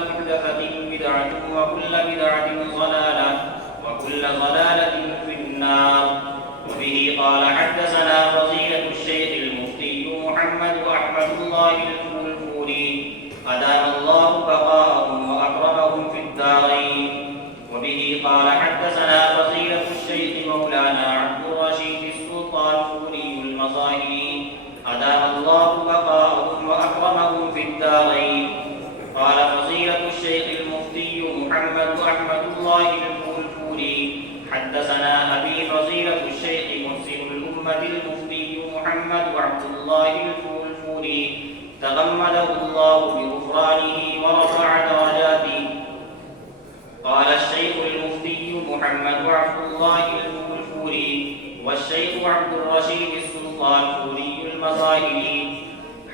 محدثة بدعة وكل بدعة ضلالة وكل ضلالة في النار. وبه قال حدثنا فضيلة الشيخ المفتي محمد أحمد الله الفلفولي أدام الله بقاءهم وأكرمهم في الدارين. وبه قال حدثنا فضيلة الشيخ مولانا عبد الرشيد السلطانفوري المظاهري أدام الله بقاءهم وأكرمهم في الدارين. قال فضيلة الشيخ المفتي محمد أحمد الله الفلفولي حدثنا أبي فضيلة الشيخ مرسل الأمة المفتي محمد عبد الله الفلفولي تغمده الله بغفرانه ورفع درجاته. قال الشيخ المفتي محمد عبد الله الفلفولي والشيخ عبد الرشيد السلطانفوري المظاهري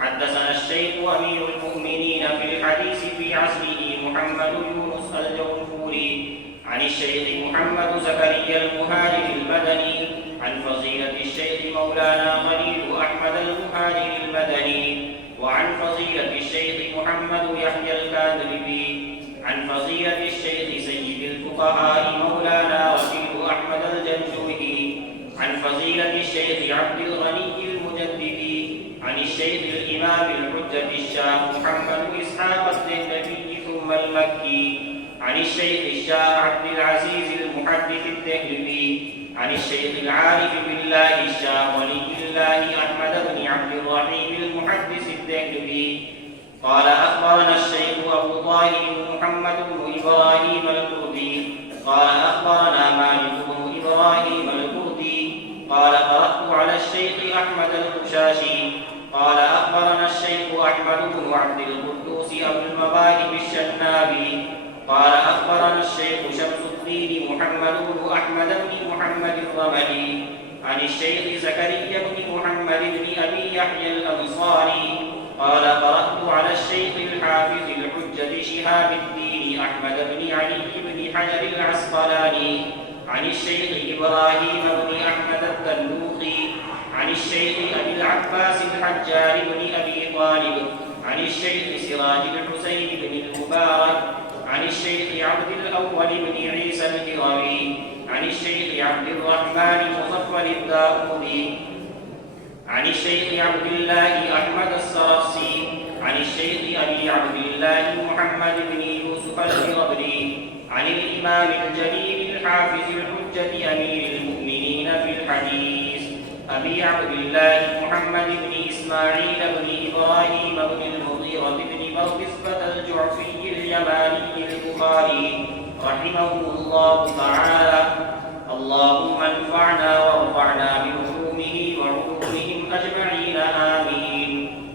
حدثنا الشيخ أمير المؤمنين في الحديث في عصره محمد يونس الجوفوري عن الشيخ محمد زكريا المهاجر المدني عن فضيلة الشيخ مولانا خليل أحمد المهاجر المدني وعن فضيلة الشيخ محمد يحيى الكاذبي عن فضيلة الشيخ سيد الفقهاء مولانا رشيد أحمد الجنجوي عن فضيلة الشيخ عبد الغني المجددي عن الشيخ الإمام الحجة الشاه محمد إسحاق الدهلوي ثم المكي عن الشيخ الشاه عبد العزيز المحدث الدهلوي عن الشيخ العارف بالله الشاه ولي الله أحمد بن عبد الرحيم المحدث الدهلوي قال أخبرنا الشيخ أبو طاهر محمد بن إبراهيم الكردي قال أخبرنا مالك بن إبراهيم الكردي قال قرأت على الشيخ أحمد الخشاشي قال أخبرنا الشيخ أحمد بن عبد القدوس أبو المواهب الشنابي قال أخبرنا الشيخ شمس الدين محمد بن أحمد بن محمد الرملي عن الشيخ زكريا بن محمد بن أبي يحيى الأنصاري قال قرأت على الشيخ الحافظ الحجة شهاب الدين أحمد بن علي بن حجر العسقلاني عن الشيخ إبراهيم بن أحمد التنوخي عن الشيخ أبي العباس الحجار بن أبي طالب عن الشيخ سراج الحسين بن المبارك عن الشيخ عبد الأول بن عيسى الهروي عن الشيخ عبد الرحمن مظفر الداودي عن الشيخ عبد الله أحمد السرخسي عن الشيخ أبي عبد الله محمد بن يوسف الفربري عن الإمام الجليل الحافظ الحجة أمير المؤمنين في الحديث أبي عبد الله محمد بن إسماعيل بن إبراهيم بن المغيرة بن بردسبة الجعفي اليماني البخاري رحمه الله تعالى. اللهم انفعنا وارفعنا بعلومه وعلومهم أجمعين آمين.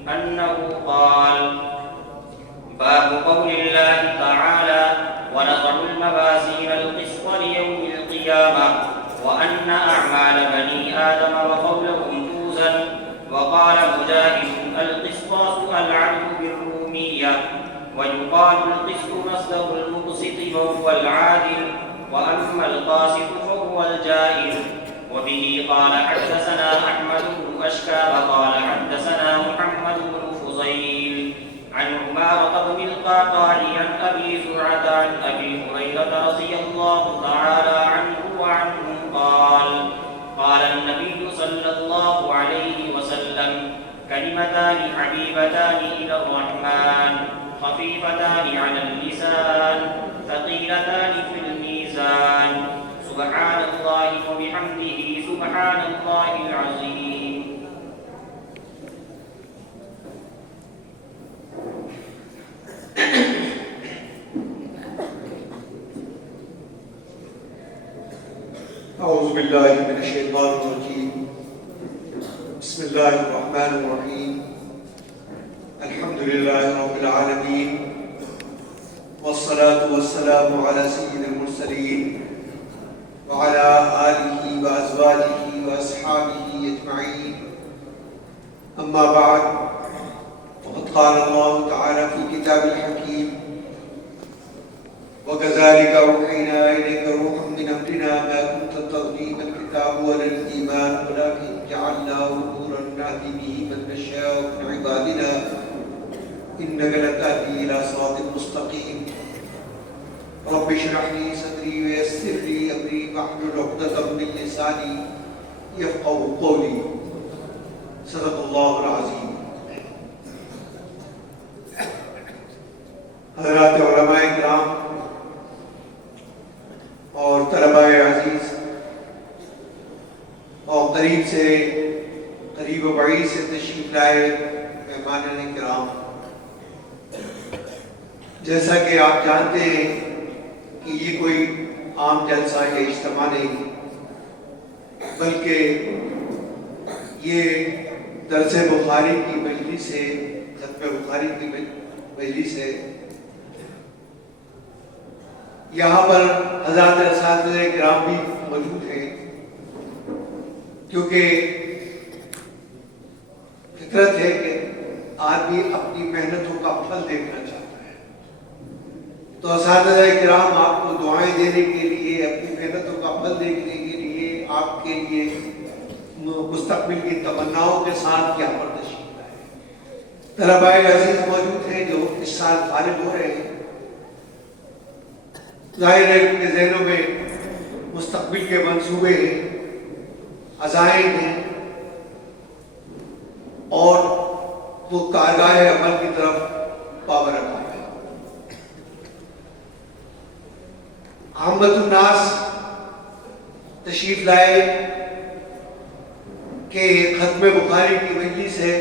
أنه قال: باب قول الله تعالى: ونضع الموازين القسط ليوم القيامة وأن أعمال بني آدم وقولهم توزن. وقال مجاهد: القسطاس العدل بالرومية، ويقال القسط مصدر المقسط وهو العادل، وأما القاسط فهو الجائر. وبه قال حدثنا أحمد بن أشكاب قال حدثنا محمد بن فضيل عن عمارة بن القعقاع عن أبي زرعة عن أبي هريرة رضي الله تعالى عنه وعنهم قال: قال النبي صلى الله عليه وسلم: كلمتان حبيبتان إلى الرحمن خفيفتان على اللسان ثقيلتان في الميزان، سبحان الله وبحمده سبحان الله العظيم. أعوذ بالله من الشيطان الرجيم. بسم الله الرحمن الرحيم. الحمد لله رب العالمين، والصلاة والسلام على سيد المرسلين وعلى آله وأزواجه وأصحابه أجمعين. أما بعد، فقد قال الله تعالى في كتاب الحكيم: وكذلك أوحينا إليك روحا من أمرنا ما كنت تدري ما الكتاب ولا الإيمان ولكن جعلناه نورا نهدي به من نشاء من عبادنا إنك لتهدي إلى صراط مستقيم. رب اشرح لي صدري ويسر لي امري واحلل عقدة من لساني يفقهوا قولي صدق اللہ العظیم. حضرات علماء کرام اور طلباء عزیز اور قریب و بعید سے تشریف لائے مہمان کرام، جیسا کہ آپ جانتے ہیں کہ یہ کوئی عام جلسہ یا اجتماع نہیں، بلکہ یہ درس بخاری کی مجلس ہے، ختم بخاری کی مجلس ہے. یہاں پر حضرات اساتذہ کرام بھی موجود ہیں، کیونکہ فطرت ہے کہ آدمی اپنی محنتوں کا پھل دیکھنا چاہتا ہے. تو اساتذہ کرام آپ کو دعائیں دینے کے لیے، اپنی محنتوں کا پھل دیکھنے کے لیے، آپ کے لیے مستقبل کی تمناؤں کے ساتھ یہاں پر تشریف لائے. طلباء عزیز موجود ہیں جو اس سال فارغ ہو رہے ہیں. ظاہر ہے کہ ذہنوں میں مستقبل کے منصوبے ہیں، عزائم ہیں، اور وہ کارگاہ عمل کی طرف پاور رکھا ہے. عامت الناس تشریف لائے کہ ختم بخاری کی مجلس ہے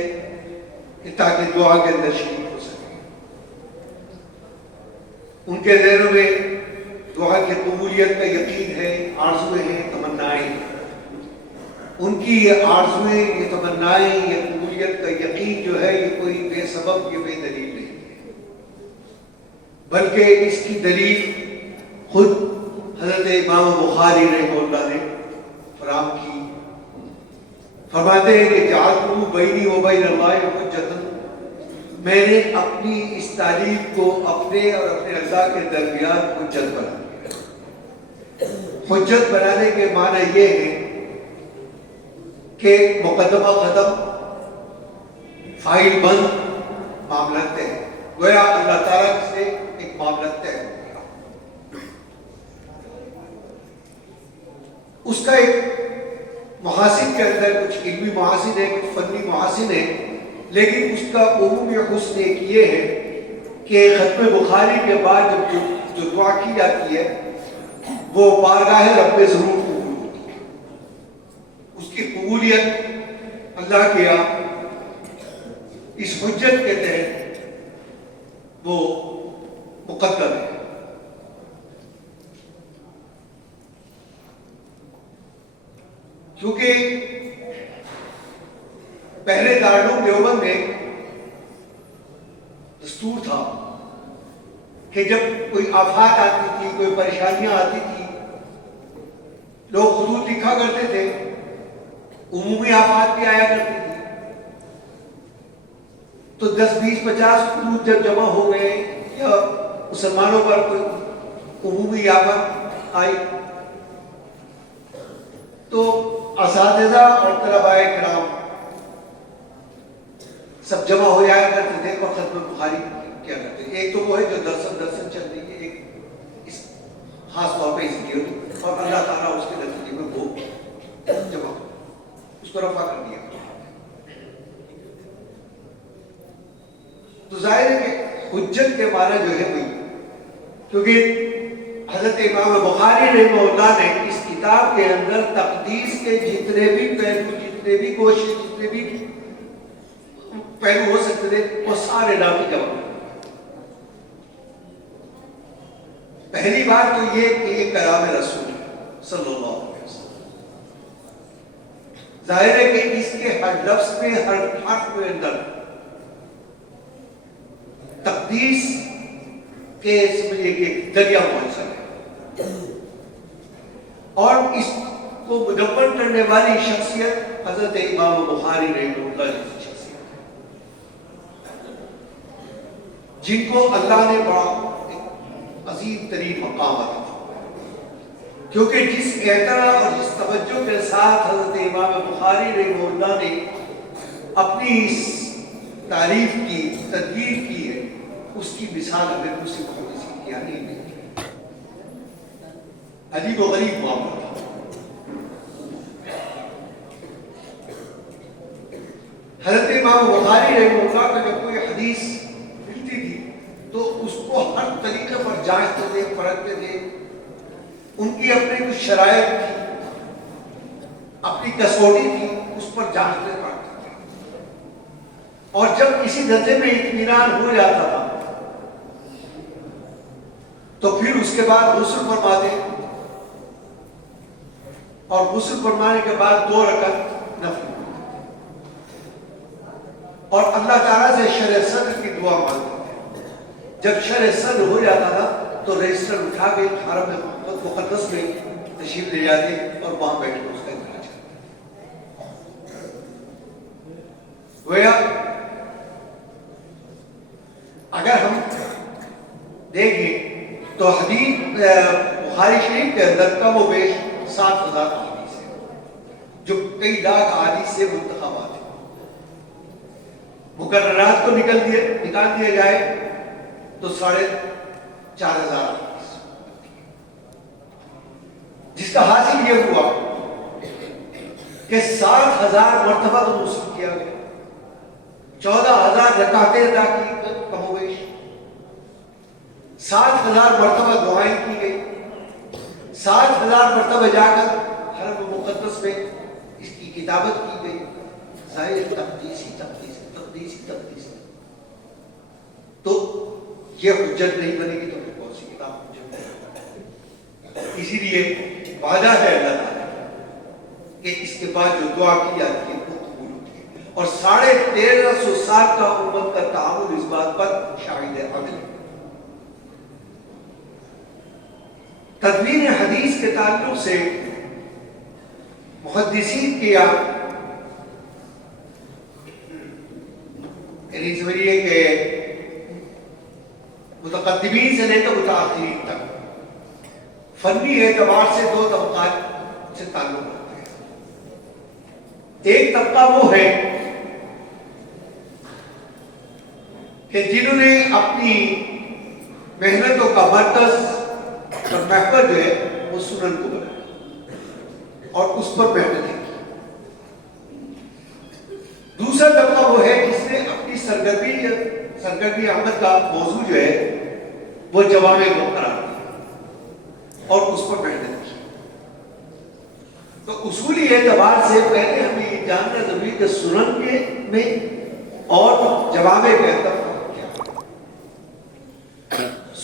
کہ تاکہ دعا کے اندر شریک ہو سکے. ان کے ذہنوں میں دعا کی قبولیت کا یقین ہے، آرزویں ہیں، تمنائیں ہیں. ان کی یہ آرزویں، یہ تمنائیں، یہ قبولیت کا یقین جو ہے یہ کوئی بے سبب، یہ بے دلیل نہیں ہے، بلکہ اس کی دلیل خود حضرت امام بخاری رحمہ اللہ نے فراہم کی. فرماتے ہیں کہ جعلتہ بینی و بین اللہ حجۃ، میں نے اپنی اس تعلیم کو اپنے اور اپنے اللہ کے درمیان حجت بنا دیا. حجت بنانے کے معنی یہ ہے کہ مقدمہ ختم، فائل بند، معاملہ طے. گویا اللہ تعالیٰ سے ایک معاملہ طے ہو گیا. اس کا ایک محاسن کے اندر کچھ علمی محاسن ہے، کچھ فنی محاسن ہے، لیکن اس کا عمومی حسن ایک یہ ہے کہ ختم بخاری کے بعد جو دعا کی جاتی ہے وہ بارگاہ رب ضرور قبول ہوتی ہے. اس کی قبولیت اللہ کے یہاں اس حجت کے تحت وہ مقدر ہے. کیونکہ پہلے دارالعلوم دیوبند میں دستور تھا کہ جب کوئی آفات آتی تھی، کوئی پریشانیاں آتی تھی، لوگ خطوط لکھا کرتے تھے. عمومی آفات بھی آیا کرتی تھی، تو 10 20 50 خطوط جب جمع ہو گئے یا مسلمانوں پر کوئی عمومی آفت آئی تو اساتذہ اور طلباء کرام سب جمع ہو جایا کرتے تھے اور ختم بخاری کیا کرتے تھے. ایک تو وہ ہے جو درسن چل رہی ہے، ایک اس خاص طور پہ اس لیے، اور اللہ تعالیٰ اس کے نتیجے میں وہ جمع اس کو رفع کر دیا. تو ظاہر ہے کہ حجت کے معنی جو ہے وہی، کیونکہ حضرت امام بخاری رحمہ اللہ نے اس کتاب کے اندر تقدیس کے جتنے بھی پہلو، جتنے بھی کوشش، جتنے بھی پہلو ہو سکتے تھے وہ سارے نافی جواب. پہلی بات تو یہ کہ یہ کلام رسول صلی اللہ علیہ وسلم. ظاہر ہے کہ اس کے ہر لفظ میں، ہر حرف کے اندر تقدیس کے سمجھے کہ دریا موجود ہے، اور اس کو مدبر کرنے والی شخصیت حضرت امام بخاری رحمہ اللہ جیسی شخصیت ہے، جن کو اللہ نے بڑا عظیم ترین مقام عطا فرمایا. کیونکہ جس اعتراف اور جس توجہ کے ساتھ حضرت امام بخاری رحمہ اللہ نے اپنی اس تعریف کی، تدبیر کی ہے، اس کی مثال ہمیں دوسری بہت سی کیا نہیں ملتی. عجیب و غریب معاملہ تھا. حضرت امام بخاری رحمہ اللہ کو جب کوئی حدیث ملتی تھی تو اس کو ہر طریقے پر جانچتے تھے, پرکھتے تھے. ان کی اپنی کچھ شرائط تھی, اپنی کسوٹی تھی, اس پر جانچتے پرکھتے تھے. اور جب کسی درجے میں اطمینان ہو جاتا تھا تو پھر اس کے بعد غسل فرماتے, اور غسل فرمانے کے بعد 2 رکعت نفل, اور اللہ تعالیٰ سے شرح صدر کی دعا مانگتے تھے. جب شرح صدر ہو جاتا تھا تو رجسٹر اٹھا کے حرم مقدس میں تشریف لے جاتے اور وہاں بیٹھ کر اس کا اندراج کرتے. گویا اگر ہم دیکھیں تو حدیث بخاری شریف کے اندر کم و بیش 7,000 احادیث ہیں جو کئی لاکھ احادیث سے منتخبات ہیں. مقررات کو نکال دیا جائے تو 4,500 احادیث, جس کا حاصل یہ ہوا کہ 7,000 مرتبہ تو غسل کیا گیا, 14,000 رکعتیں ادا کی کم و بیش, 7,000 مرتبہ دعائیں کی گئی, 7,000 مرتبہ جا کر حرم مقدس میں اس کی کتابت کی گئی. ظاہر تقدیسی تو یہ حجت نہیں بنے گی تو پھر کون سی کتاب حجت بنے. اسی لیے وعدہ ہے اللہ تعالیٰ کہ اس کے بعد جو دعا کی جاتی ہے وہ قبول ہوتی ہے, اور 1350 سال کا امت کا تعامل اس بات پر شاہد عدل ہے. تدوین حدیث کے تعلق سے محدثین کے یعنی سمجھیے کہ متقدمین سے لے کر متاخرین تک فنی اعتبار سے 2 طبقات سے تعلق رکھتے ہیں. ایک طبقہ وہ ہے کہ جنہوں نے اپنی محنتوں کا مرکز اور محور جو ہے وہ سنن کو بنایا اور اس پر محنت کی. دوسرا طبقہ وہ ہے جس نے اپنی سرگرمی عمل کا موضوع جو ہے وہ جوامع کو قرار دیا اور اس پر محنت کی. تو اصولی اعتبار سے پہلے ہمیں یہ جاننا ضروری کہ سنن کے میں اور جوامع کے اندر فرق کیا.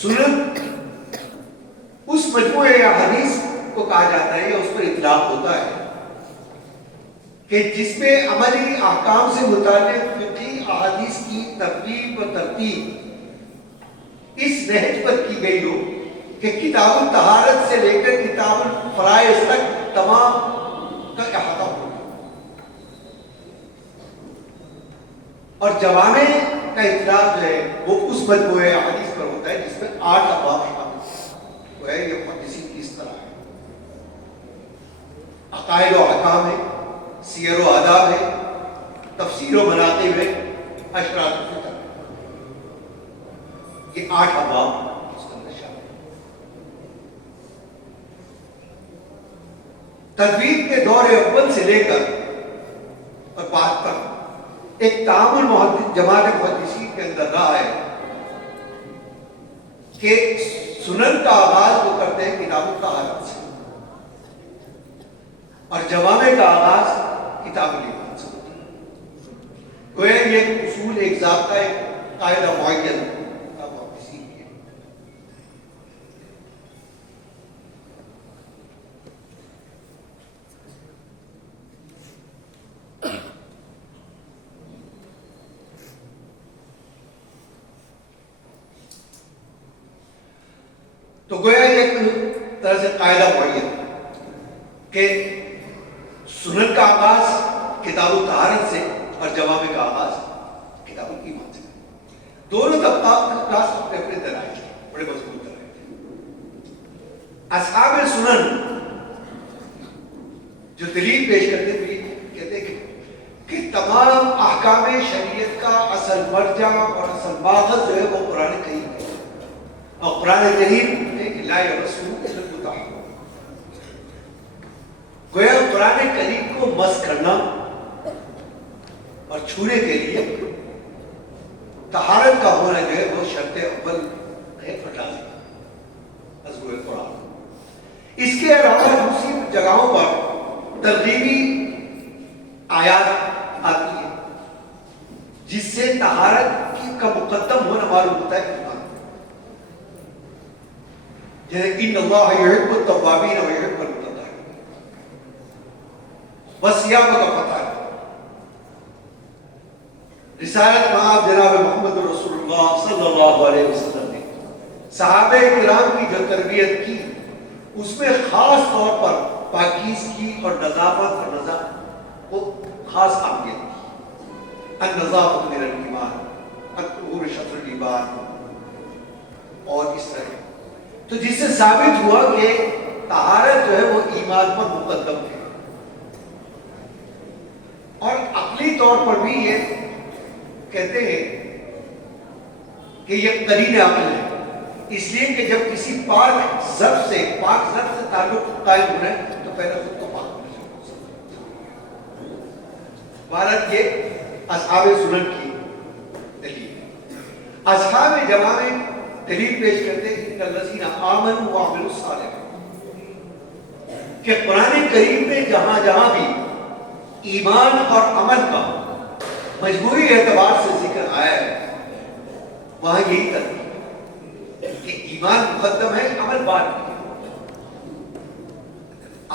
سنن اس مجموعے یا حدیث کو کہا جاتا ہے یا اس پر اطلاق ہوتا ہے کہ جس میں عملی احکام سے متعلق فقہی احادیث کی ترتیب و ترتیب اس نہج پر کی گئی ہو کہ کتاب الطہارت سے لے کر کتاب الفرائض تک تمام کا احاطہ ہو. اور جوامع کا اطلاق جو ہے وہ اس مجموعے احادیث پر ہوتا ہے جس میں 8 ابواب شامل ہیں. وہ ہے یہ محدثین کی اس طرح ہے. عقائد و احکام ہے, سیر و آداب ہے, تفسیر و مناقب ہے, اشراط الفطر ہے. یہ 8 ابواب اس کے اندر شامل ہیں. تدوین کے دور اول سے لے کر اور بعد تک ایک تعامل جماعت محدثین کے اندر رہا ہے کہ سنن کا آغاز وہ کرتے ہیں کتاب الطہارت سے اور جوامع کا آغاز کتاب الایمان سے ہوتا ہے. گویا یہ ایک اصول, ایک ضابطہ, ایک قاعدہ معین کا محدثین کی ہے. تو گویا ایک طرح سے قاعدہ معین کہ سنن کا آغاز کتاب الطہارت سے اور جوامع کا آغاز کتاب الایمان سے. دونوں طبقات کا اپنے اپنے درائج بڑے مضبوط درائج ہیں. اصحاب سنن جو دلیل پیش کرتے ہوئے کہتے ہیں کہ تمام احکام شریعت کا اصل مرجع اور اصل ماخذ جو ہے وہ قرآن کریم ہے, اور قرآن کریم لا یمسہ الا المطہرون, قرآن کریم کو مس کرنا اور چھونے کے لیے طہارت کا ہونا جو ہے وہ شرط اول ہے اور لازم مضمون قرآن۔ اس کے علاوہ دوسری جگہوں پر ترغیبی آیات آتی ہے جس سے طہارت کا مقدم ہونا معلوم ہوتا ہے ایمان، جیسے ان اللہ یحب التوابین و یحب المتطہرین، بس یہاں کا پتہ ہے۔ رسالت مآب جناب محمد رسول اللہ صلی اللہ علیہ وسلم نے صحابہ کرام کی جو تربیت کی اس میں خاص طور پر پاکیزگی اور نظافت اور نظافت کو خاص اہمیت دی۔ النظافت من الایمان، الطہور شطر الایمان، اور اس طرح تو جس سے ثابت ہوا کہ طہارت جو ہے وہ ایمان پر مقدم ہے۔ اور عقلی طور پر بھی یہ کہتے ہیں کہ یہ قرین عقل ہے، اس لیے کہ جب کسی پاک ظرف سے تعلق قائم ہونا ہے تو پہلے خود کو پاک ہونا چاہیے۔ بھارت یہ اصحاب سنن کی دلیل، اصحاب جماع میں دلیل پیش کرتے ہیں ان الذین آمنوا وعملوا الصالحات، کہ قرآن کریم میں جہاں جہاں بھی ایمان اور عمل کا مجموعی اعتبار سے ذکر آیا ہے وہاں یہی ترتیب کہ ایمان مقدم ہے، عمل بعد میں۔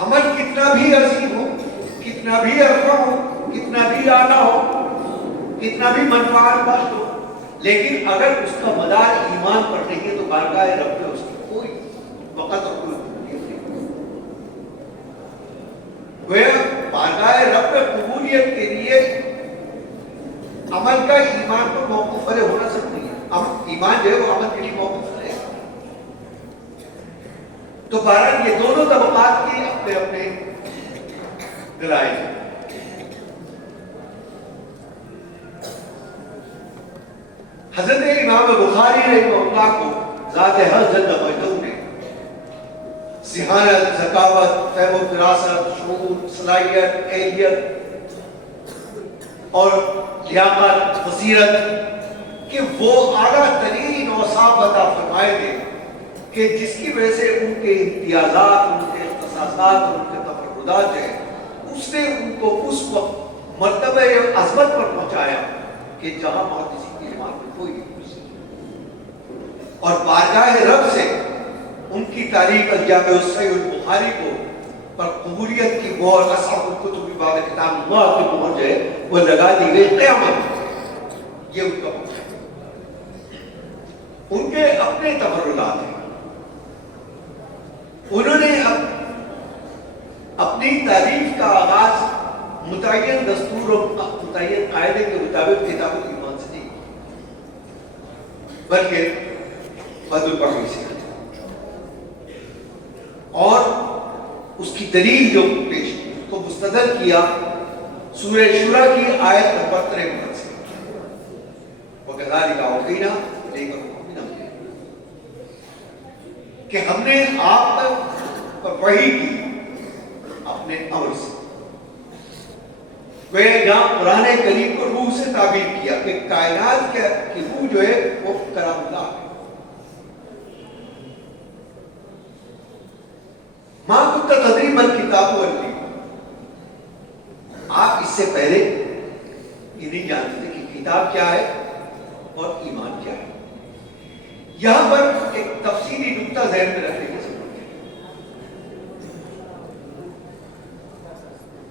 عمل کتنا بھی عظیم ہو، کتنا بھی ارفع ہو، کتنا بھی اعلیٰ ہو، کتنا بھی منفعت بخش ہو، لیکن اگر اس کا مدار ایمان پر نہیں ہے تو بارگاہ رب میں اس کی کوئی وقت اور کوئی قبولیت نہیں۔ گویا بارگاہ رب میں قبولیت کے لیے عمل کا ایمان پر موقف والے ہونا ضروری ہے، ایمان جو ہے وہ عمل کے لیے موقف ہے۔ تو بہرحال یہ دونوں طبقات کے اپنے اپنے دلائل ہیں۔ حضرت امام بخاری رحمہ اللہ کو ذات حق جل مجدہ نے ذہانت، ذکاوت، فہم و فراست، شعور، صلاحیت، اہلیت اور لیاقت، بصیرت کہ وہ اعلیٰ ترین اوصاف عطا فرمائے تھے کہ جس کی وجہ سے ان کے امتیازات، ان کے اختصاصات، ان کے تفردات ہیں، اس نے ان کو اس وقت مرتبہ عظمت پر پہنچایا کہ جہاں محدثین کی جماعت میں کوئی نہیں پہنچ سکتا، اور بارگاہ رب سے ان کی تاریخ الجامع الصحیح البخاری کو پر قبولیت کی مہر اصحاب الکتب باب کتاب اللہ کی مہر جو ہے وہ لگا دی گئی قیامت۔ یہ ان کا مقصد ہے، ان کے اپنے تفردات ہیں۔ انہوں نے اپنی تعریف کا آغاز متعین دستور اور متعین قاعدے کے مطابق کتاب الایمان سے نہیں بلکہ بدر البحری سے، اور اس کی دلیل جو پیش کی اس کو مستدل کیا سورہ شورى کی آیت نمبر 53 سے، وَكَذَلِكَ أَوْحَيْنَا إِلَيْكَ رُوحًا مِنْ أَمْرِنَا، کہ ہم نے آپ پر وحی کی اپنے امر سے۔ وہ یہاں قرآن کریم کو روح سے تعبیر کیا کہ کائنات کی روح جو ہے وہ کلام اللہ ہے۔ ماں کنت تدری ما الکتاب والایمان، آپ اس سے پہلے یہ نہیں جانتے تھے کہ کتاب کیا ہے اور ایمان کیا ہے۔ یہاں پر ایک تفصیلی نقطہ ذہن میں رکھنے کی ضرورت ہے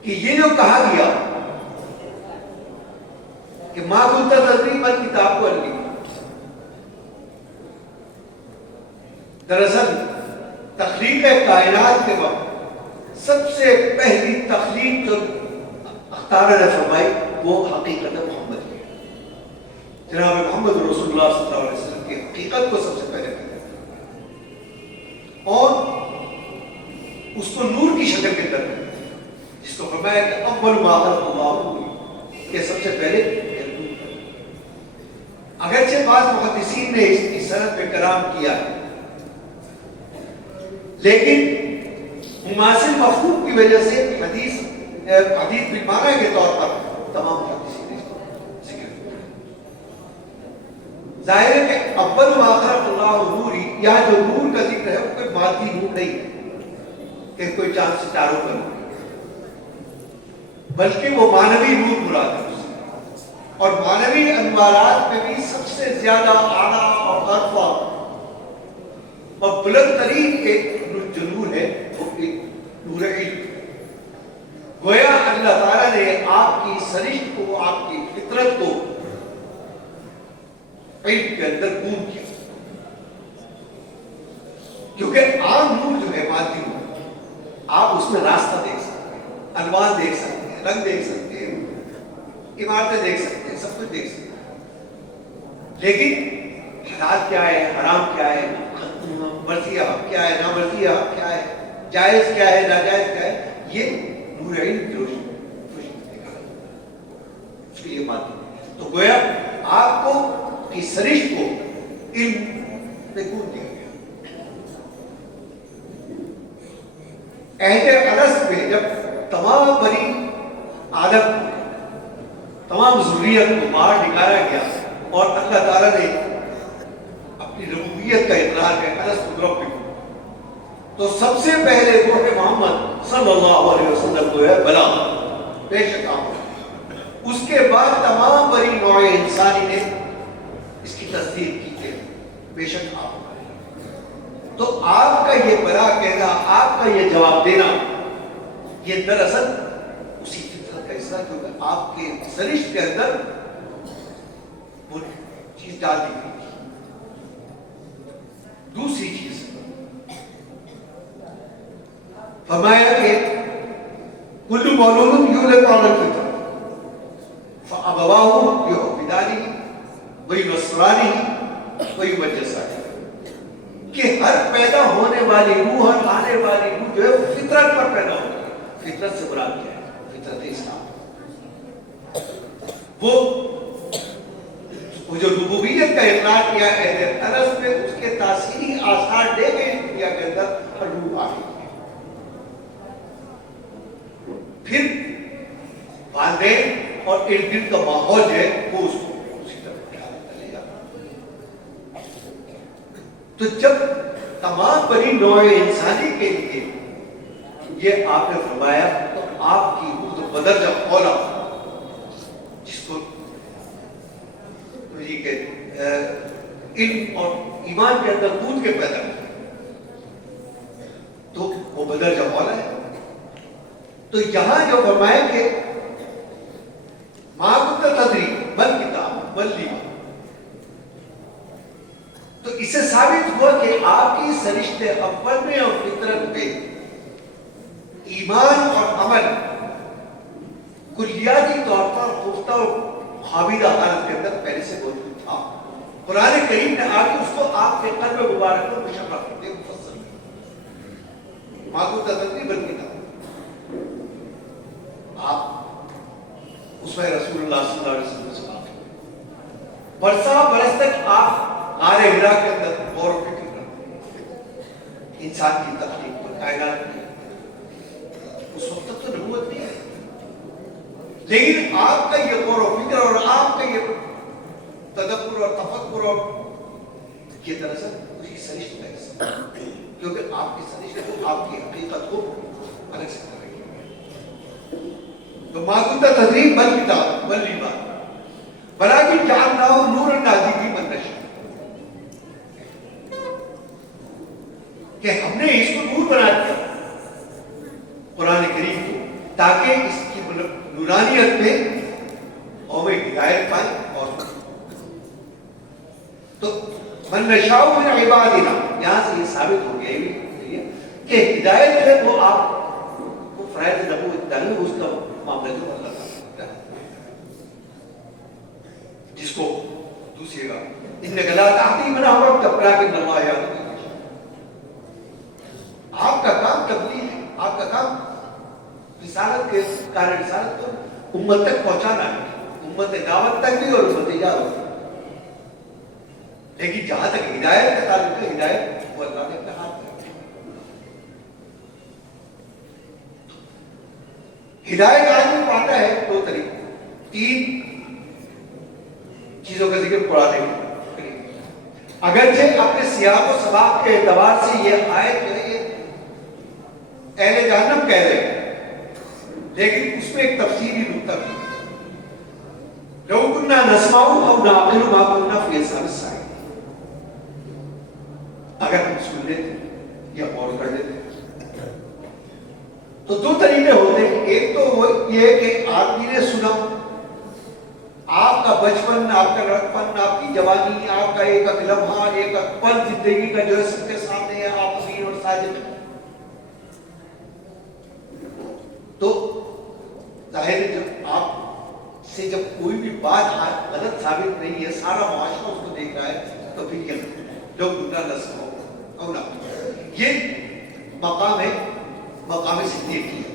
کہ یہ جو کہا گیا کہ ما کنت تدری ما الکتاب والایمان، دراصل تخلیق کائنات کے وقت سب سے پہلی تخلیق جو اختار نے فرمائی وہ حقیقت محمد کی، جناب محمد رسول اللہ صلی اللہ علیہ وسلم کی حقیقت کو سب سے پہلے پیدا کیا اور اس کو نور کی شکل کے اندر جس کو فرمایا کہ اول ما خلق اللہ نور، کہ سب سے پہلے نور۔ اگرچہ بعض محدثین نے اس سند میں کلام کیا ہے، لیکن مماثل مفہوم کی وجہ سے حدیث بالمعنی کے طور پر تمام حدیثیں ذکر ہوئی. ظاہر ہے کہ اول ما خلق اللہ نوری، یہاں جو نور کا ذکر ہے وہ کوئی مادی نور نہیں ہے کہ کوئی چاند ستاروں کا نور، بلکہ وہ معنوی نور مراد ہے. اور معنوی انوارات میں بھی سب سے زیادہ اعلیٰ اور ارفع اور بلند ترین ایک جو نور ہے وہ نور علم. گویا اللہ تعالیٰ نے آپ کی سرشت کو، آپ کی فطرت کو علم کے اندر گون کیا. کیونکہ عام نور جو ہے مادی نور، آپ اس میں راستہ دیکھ سکتے ہیں، الوان دیکھ سکتے ہیں، رنگ دیکھ سکتے ہیں، عمارتیں دیکھ سکتے ہیں، سب کچھ دیکھ سکتے ہیں. لیکن حلال کیا ہے، حرام کیا ہے، مرضی حق کیا ہے، نامرضی حق کیا ہے، جائز کیا ہے، ناجائز کیا ہے، یہ نور علم کی روشنی دکھا ہے. اس کے لیے مادی. تو گویا آپ کو کی سرشت کو علم میں گون دیا گیا. عہد الست میں جب تمام بنی آدم تمام ذریت کو باہر نکالا گیا اور اللہ تعالیٰ نے اپنی ربوبیت کا اقرار کیا الست بربکم، تو سب سے پہلے روح محمد صلی اللہ علیہ وسلم کو ہے بلا بے شک آپ. اس کے بعد تمام بنی نوع انسانی نے اس کی تصدیق کی کہ بے شک آپ. تو آپ کا یہ بلا کہنا، آپ کا یہ جواب دینا، یہ دراصل اسی فطرت کا حصہ، کیونکہ آپ کے سرشت کے اندر وہ چیز ڈال دی گئی تھی. دوسری چیز فرمایا کہ کل مولود یولد علی الفطرۃ فابواہ یحودانہ وینصرانہ ویمجسانہ، کہ ہر پیدا ہونے والی روح، ہر آنے والی روح جو ہے وہ فطرت پر پیدا ہوتی ہے. فطرت سے مراد کیا ہے؟ فطرت اسلام. وہ جو ربوبیت کا اقرار کیا ہے الست میں، اس کے تاثیری آثار دے گئے دنیا کے اندر اور روح آ گئی. پھر والدین اور ارد گرد کا ماحول جو ہے وہ اس کو اسی طرح چلے جاتا. تو جب تمام بنی نوع انسانی کے لیے یہ آپ نے فرمایا، تو آپ کی وہ بدر جب اولا جس کو علم اور ایمان کے اندر کود کے پیدا کیا، تو وہ بدر جب اولا ہے. تو یہاں جو فرمایا کہ ما كنت تدری بل کتاب بل ایمان، تو اس سے ثابت ہوا کہ آپ کی سرشت اول میں اور فطرت میں ایمان اور عمل کلیاتی طور پر خفتہ اور خابیدہ حالت کے اندر پہلے سے موجود تھا. قرآن کریم نے آ کے اس کو آپ کے قلب مبارک کو مشرح کرتے ہیں مفصل. ما كنت تدری بل کتاب، آپ اس میں رسول اللہ صلی اللہ علیہ وسلم سے بات ہوئی. برسا برس تک آپ غار حرا کے اندر غور و فکر کرتے ہیں انسان کی تخلیق پر، کائنات کی. اس وقت تک تو نبوت نہیں ہے، لیکن آپ کا یہ غور و فکر اور آپ کا یہ تدبر اور تفکر اور یہ دراصل اسی سرشت کا حصہ ہے، کیونکہ آپ کی سرشت کو، آپ کی حقیقت کو الگ سے کر رہی ہے. تو ما كنت تدری بل کتاب بل ایمان ولکن جعلناه نورا نهدی به من نشاء، کہ ہم نے اس کو نور بنا دیا قرآن کریم کو، تاکہ اس کی نورانیت میں قومیں ہدایت پائیں. اور تو من نشاء من عبادنا، یہاں سے یہ ثابت ہو گیا کہ ہدایت جو ہے وہ آپ کو فرائض نبوت ڈالیں، اس کا معاملہ جو اللہ تعالیٰ جس کو دوسری گا انک لا تہدی من احببت ولکن اللہ یہدی من یشاء. آپ کا کام تبلیغ ہے، آپ کا کام رسالت کے کار رسالت کو امت تک پہنچانا ہے، امت دعوت تک بھی اور امت اجابت. لیکن جہاں تک ہدایت کا تعلق ہے، ہدایت وہ اللہ نے اپنے ہاتھ میں رکھی. ہدایت آدمی پاتا ہے دو طریقے، تین چیزوں کا ذکر قرآن میں، اگرچہ اپنے سیاق و سباق کے اعتبار سے یہ آیت جو ہے یہ اہل جہنم کہہ رہے ہیں، لیکن اس میں ایک تفصیلی نکتہ بھی، لو كنا نسمع او نعقل ما كنا في اصحاب السعير، اگر ہم سن لیتے یا غور کر لیتے تو دو طریقے ہوتے ہیں، ایک تو وہ یہ کہ آدمی نے سنا، آپ کا بچپن، آپ کا لڑکپن، آپ کی جوانی، آپ کا ایک ایک لمحہ، ایک ایک پل زندگی کا جو ہے سب کے سامنے ہے، آپ دین اور ساجد ہیں، تو ظاہر ہے جب آپ سے جب کوئی بھی بات غلط ثابت نہیں ہے، سارا معاشرہ اس کو دیکھ رہا ہے، تو پھر یہ لوگ گناہ نسل ہو اور نہ، یہ مقام ہے، مقام صدیق کی ہے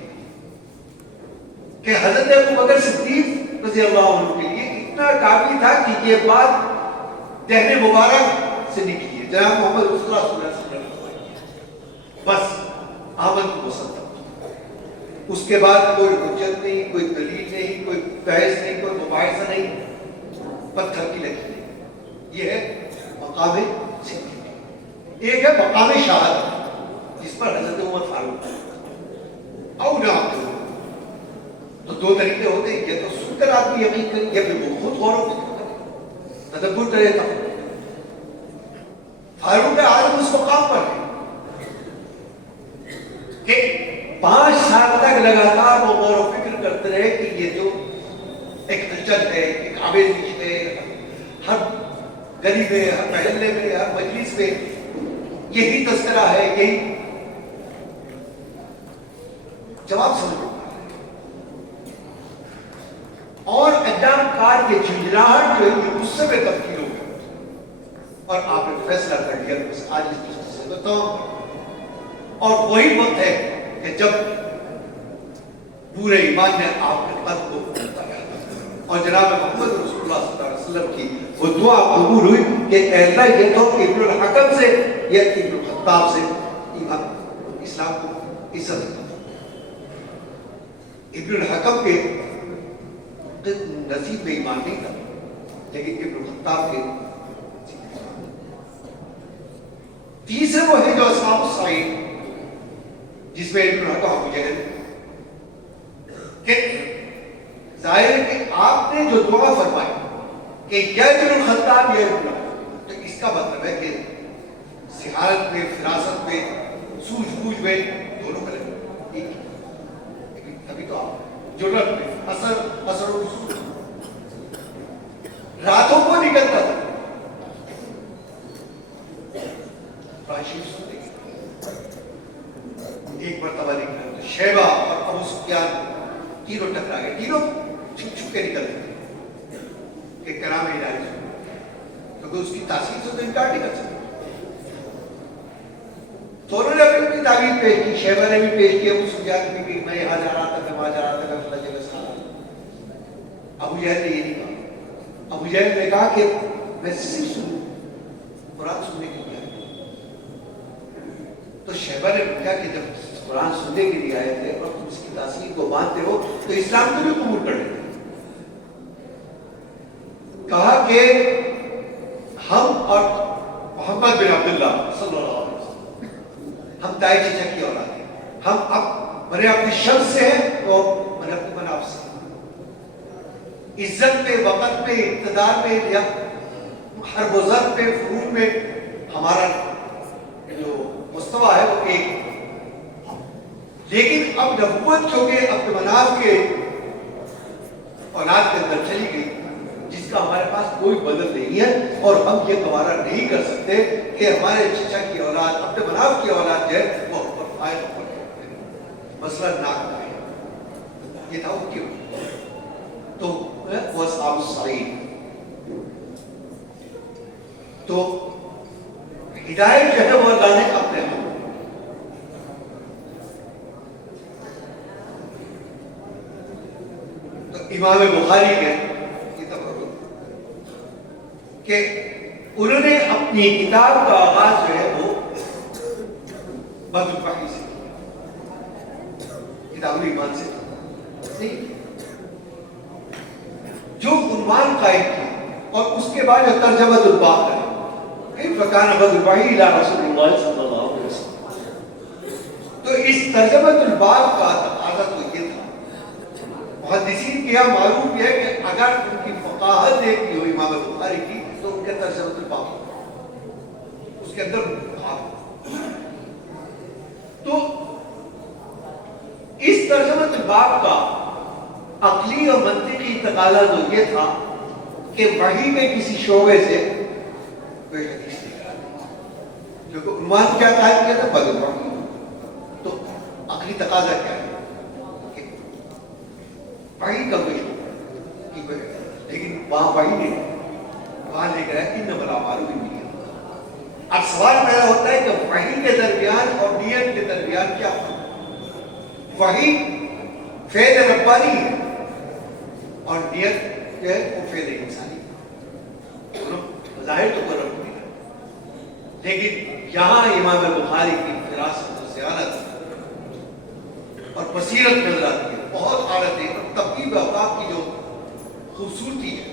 کہ حضرت ابوبکر صدیق رضی اللہ عنہ کے لیے اتنا کافی تھا کہ یہ بات دہن مبارک سے نکلی ہے، جناب محمد رسول اللہ صلی اللہ علیہ وسلم، بس آمن کو صدق، اس کے بعد کوئی حجت نہیں، کوئی دلیل نہیں، کوئی بحث نہیں، کوئی مباحثہ نہیں، پتھر کی لکیر، یہ ہے مقام صدیق۔ ایک ہے مقام شہادت جس پر حضرت عمر فاروق او نہ کرو، تو دو طریقے ہوتے ہیں، یہ تو سن کر آدمی یقین کرے، یا پھر وہ خود غور و فکر کرے، تدبر کرے تھا۔ فاروق اعظم اس مقام پر ہے کہ 5 سال تک لگاتار وہ غور و فکر کرتے رہے کہ یہ جو ایک ہلچل ہے، ایک آمیزش ہے، ہر گلی میں، ہر محلے میں، ہر مجلس میں یہی تذکرہ ہے، یہی جواب سمجھ میں اور اقدام کار کے جھنجھلاہٹ جو ہے یہ غصے میں تبدیل ہو گئی، اور آپ نے فیصلہ کر لیا کہ بس آج اس دوسرے سے بتاؤں، اور وہی وقت ہے کہ جب پورے ایمان نے آپ کے قلب کو بتایا اور جناب محمد رسول اللہ صلی اللہ علیہ وسلم کی وہ دعا قبول ہوئی کہ اے اللہ یہ تو ابن الحکم سے یا ابن الخطاب سے ایمان اسلام کو عزت دیتا، ابن الحکم کے نصیب میں ایمان نہیں تھا، لیکن ابن الخطاب کے تیسرے وہ ہے جو اصحاب الصعید، جس میں ابن الحکم ابو جہل کہ ظاہر ہے کہ آپ نے جو دعا فرمائی کہ یا ابن الخطاب یا ابن الحکم، تو اس کا مطلب ہے کہ سحارت میں، فراست میں، سوجھ بوجھ میں دونوں کا لگے، ابھی تو آپ جرت میں اثر و رسول راتوں کو نکلتا تھا، ایک مرتبہ نکلا شیبہ اور ابو سفیان تینوں ٹکرا گئے، تینوں چھپ چھپ کے نکلتے تھے کہ کرام الہی، کیونکہ اس کی تاثیر سے تو انکار نہیں کر سکتے، دونوں نے اپنی تعبیر پیش کی، شیبہ نے بھی پیش کی، ابو سفیان نے بھی، میں یہاں جا رہا تھا، میں وہاں جا رہا تھا، میں فلاں جگہ سے آ رہا تھا۔ ابو جہل نے یہ نہیں کہا، ابو جہل نے کہا کہ میں صرف سنوں، قرآن سننے کے لیے آیا۔ تو شیبہ نے پوچھا کہ جب قرآن سننے کے لیے آئے تھے اور تم اس کی تاثیر کو مانتے ہو تو اسلام کو بھی قبول کر لیتے۔ کہا کہ ہم اور محمد بن عبداللہ صلی اللہ علیہ وسلم ہم دائی چچا کی اولاد ہیں، ہم اب بنے اپنے شخص سے ہیں اور بنے اپنے مناف سے، عزت میں، وقت میں، اقتدار میں، یا ہر بزرگ میں، فروغ میں ہمارا جو مستویٰ ہے وہ ایک، لیکن اب نبوت چونکہ عبد مناف کے اولاد کے اندر چلی گئی، جس کا ہمارے پاس کوئی بدل نہیں ہے، اور ہم یہ گوارا نہیں کر سکتے کہ ہمارے چچا کی اولاد، عبد مناف کی اولاد جو ہے وہ ہم پر فائد ہو جائے، مسئلہ ناک کا ہے، یہ تھا وہ کیوں، تو وہ اصحاب الصعید، تو ہدایت جو ہے وہ اللہ نے اپنے ہم امام بخاری کے یہ تبرک کہ انہوں نے اپنی کتاب کا آغاز جو ہے وہ بدء الوحی سے کتاب الایمان سے، نہیں، جو عنوان قائم کیا اور اس کے بعد جو ترجمہ الباب ہے، کیف کان بدء الوحی الی رسول اللہ صلی اللہ علیہ وسلم، تو اس ترجمہ الباب کا تقاضا تو یہ تھا، محدثین کے یہاں معروف یہ ہے کہ اگر ان کی فقاہت دیکھی ہو امام بخاری کی تو ان کے ترجمہ الباب اس کے اندر باب، تو اس ترجمہ الباب کا عقلی اور منطقی تقاضا تو یہ تھا کہ وحی میں کسی شعبے سے کوئی حدیث نہیں کرا، کیونکہ عنوان کیا قائم کیا تھا بدء الوحی، تو عقلی تقاضا کیا ہے کہ وحی کا کوئی شعبہ، لیکن وہاں وحی نہیں، وہاں لے کر انما الاعمال بالنیات۔ اب سوال پیدا ہوتا ہے کہ وحی کے درمیان اور نیت کے درمیان کیا فرق؟ وحی فعل ربانی ہے اور نیت جو ہے وہ فعل انسانی، ظاہر تو کوئی رب نہیں ہے، لیکن یہاں امام بخاری کی فراست و ذہانت اور بصیرت نظر آتی ہے، بہت اعلیٰ ہے، اور تبدیل اوقاف کی جو خوبصورتی ہے،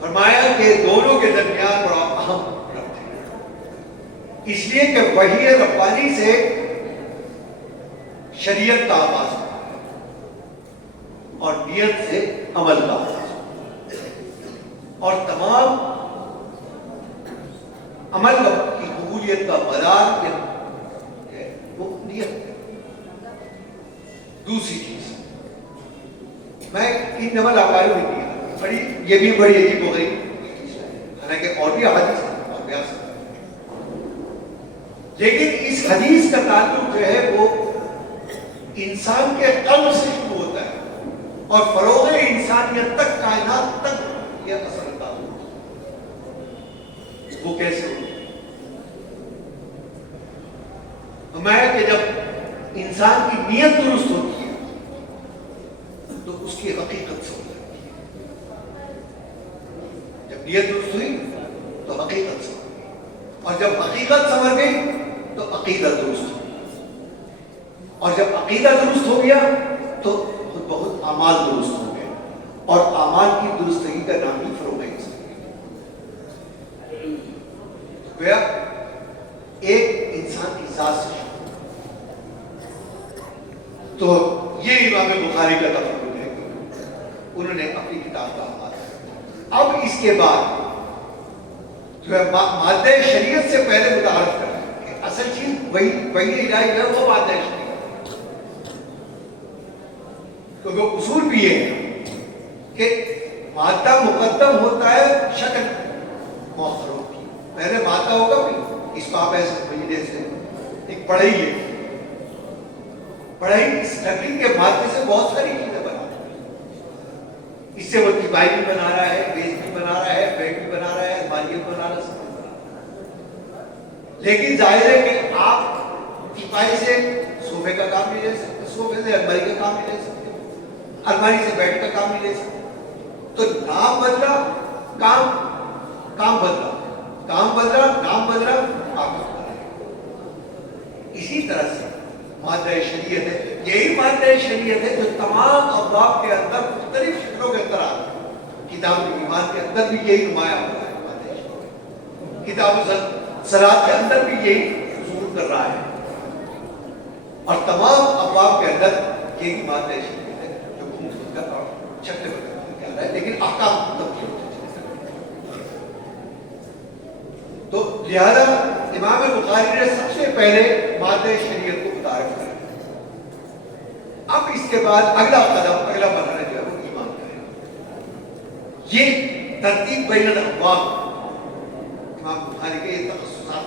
فرمایا کہ دونوں کے درمیان بڑا اہم ربط ہے، اس لیے کہ وحی ربانی سے شریعت کا آغاز ہوتا ہے اور نیت سے عمل کا آغاز ہوتا ہے، اور تمام عمل کی قبولیت کا مدار وہ نیت ہے۔ دوسری چیز میں انما الاعمال بالنیات، بڑی یہ بھی بڑی عجیب ہو گئی، حالانکہ اور بھی حدیث اور بیان ہے، لیکن اس حدیث کا تعلق جو ہے وہ انسان کے قلب سے شروع ہوتا ہے اور فروغ انسانیت تک، کائنات تک یہ اثر انداز ہوتا ہے۔ وہ کیسے ہوتا ہے؟ میں کہ جب انسان کی نیت درست ہوتی ہے تو اس کی حقیقت سے ہو جاتی ہے، جب نیت درست ہوئی تو حقیقت سے، اور جب حقیقت سمجھ گئی تو عقیدہ درست ہو، اور جب عقیدہ درست ہو گیا تو خود بخود اعمال درست ہو گئے، اور اعمال کی درستگی کا نام ہی فروغ انسانیت۔ گویا ایک انسان کی ذات سے، تو یہ امام بخاری کا تفکر ہے کہ انہوں نے اپنی کتاب کا آغاز کیا۔ اب اس کے بعد جو ہے مادہ شریعت سے پہلے متعارف کرنا کہ اصل چیز وہی الہی ہے، وہ مادہ شریعت، کیونکہ اصول بھی یہ ہے کہ مادہ مقدم ہوتا ہے شکل مؤخر ہوتی ہے، پہلے مادہ ہوگا پھر اس کو آپ ایسے سمجھنے سے ایک پڑھائی ہے، پڑھائی اس لکڑی کے مادے سے بہت ساری چیزیں بنا رہا ہے، اس سے وہ ٹپائی بھی بنا رہا ہے، بیس بھی بنا رہا ہے، بیڈ بھی بنا رہا ہے، الماری بھی بنا رہا ہے، سب بنا رہا ہے، لیکن ظاہر ہے کہ آپ ٹپائی سے صوفے کا کام نہیں لے سکتے، صوفے سے الماری کا کام نہیں لے سکتے، الماری سے بیڈ کا کام نہیں لے سکتے، تو نام بدلا، کام بدلا، کام بدلا، نام بدلا، آپ بدلا۔ اسی طرح سے مادہ شریعت ہے، یہی مادہ شریعت ہے جو تمام ابواب کے اندر مختلف شکلوں کے اندر آتا ہے۔ کتاب ایمان کے اندر بھی یہی نمایاں ہو رہا ہے مادہ شریعت، کتاب صلاۃ کے اندر بھی یہی ظہور کر رہا ہے، اور تمام ابواب کے اندر یہی مادہ شریعت ہے جو گھوم پھر کر اور شکل بدل کے آ رہا ہے، لیکن احکام تبدیل ہوتے ہیں۔ تو لہذا امام بخاری نے سب سے پہلے مادہ شریعت کو متعارف کرایا۔ اب اس کے بعد اگلا قدم، اگلا مرحلہ جو ہے وہ ایمان کا ہے، یہ ترتیب بین الابواب امام بخاری کے یہ تخصصات۔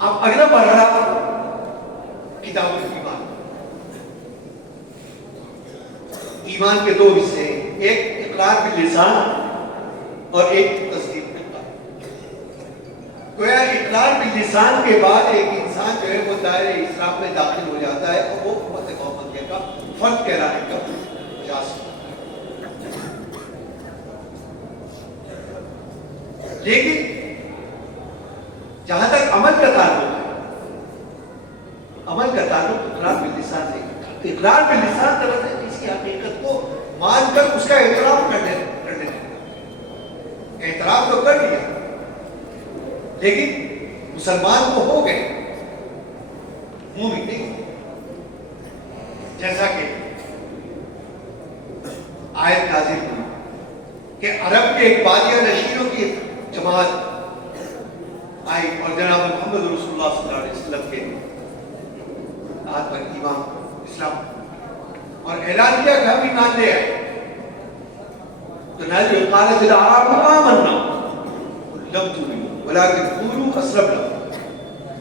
اب اگلا مرحلہ کتاب الایمان۔ ایمان کے دو حصے، ایک اقرار باللسان اور ایک تصدیق بالقلب۔ گویا اقرار باللسان کے بعد ایک انسان جو ہے وہ دائرہ اسلام میں داخل ہو جاتا ہے اور وہ امت محمدیہ کا فرد کہلانے کا اجاز ہوتا ہے۔ لیکن جہاں تک عمل کا تعلق ہے، عمل کا تعلق اقرار اقرار باللسان طرف سے کسی حقیقت کو مان کر اس کا اعتراف کرنے اعتراف تو کر لیا لیکن مسلمان تو ہو گئے مومن نہیں ہو. جیسا کہ آیت نازل ہوئی کہ عرب کے ایک بادیہ نشینوں کی جماعت آئی اور جناب محمد رسول اللہ صلی اللہ علیہ وسلم کے ہاتھ پر ایمان اسلام اور اعلان کیا کہ ہم ایمان لے آئے. تو نازل قالت الاعراب آمنا لم تؤمنوا ولكن قولوا اسلمنا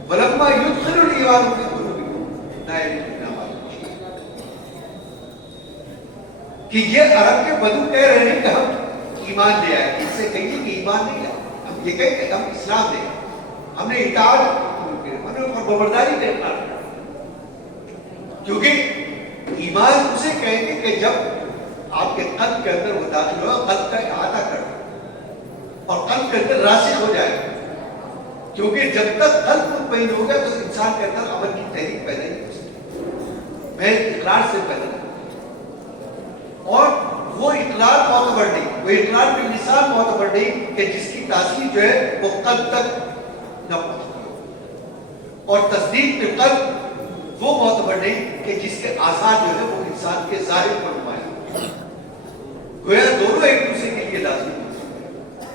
ولما يدخل الايمان في قلوبكم لا يدخلون کہ یہ عرب کے بدو کہہ رہے ہیں کہ ہم ایمان لے آئے. اس سے کہیں کہ ایمان نہیں لائے, ہم یہ کہیں کہ ہم اسلام لے آئے, ہم نے اطاعت ہم نے خبرداری کا اقرار کیا. کیونکہ ایمان اسے کہیں گے کہ جب آپ کے قلب کے اندر وہ داخل ہو, قلب کا احاطہ کر اور قلب کے اندر راسخ ہو جائے. کیونکہ جب تک قلب مطمئن ہوگا تو انسان کے اندر عمل کی تحریک پیدا نہیں ہو سکتی, میں اقرار سے پیدا نہیں. اور وہ اقرار معتبر نہیں, وہ اقرار باللسان معتبر نہیں کہ جس کی تاثیر جو ہے وہ قلب تک نہ پہنچتی ہو, اور تصدیق بالقلب وہ معتبر نہیں کہ جس کے آثار جو ہے وہ انسان کے ظاہر پر نمایاں. گویا دونوں ایک دوسرے کے لیے لازمی ہیں.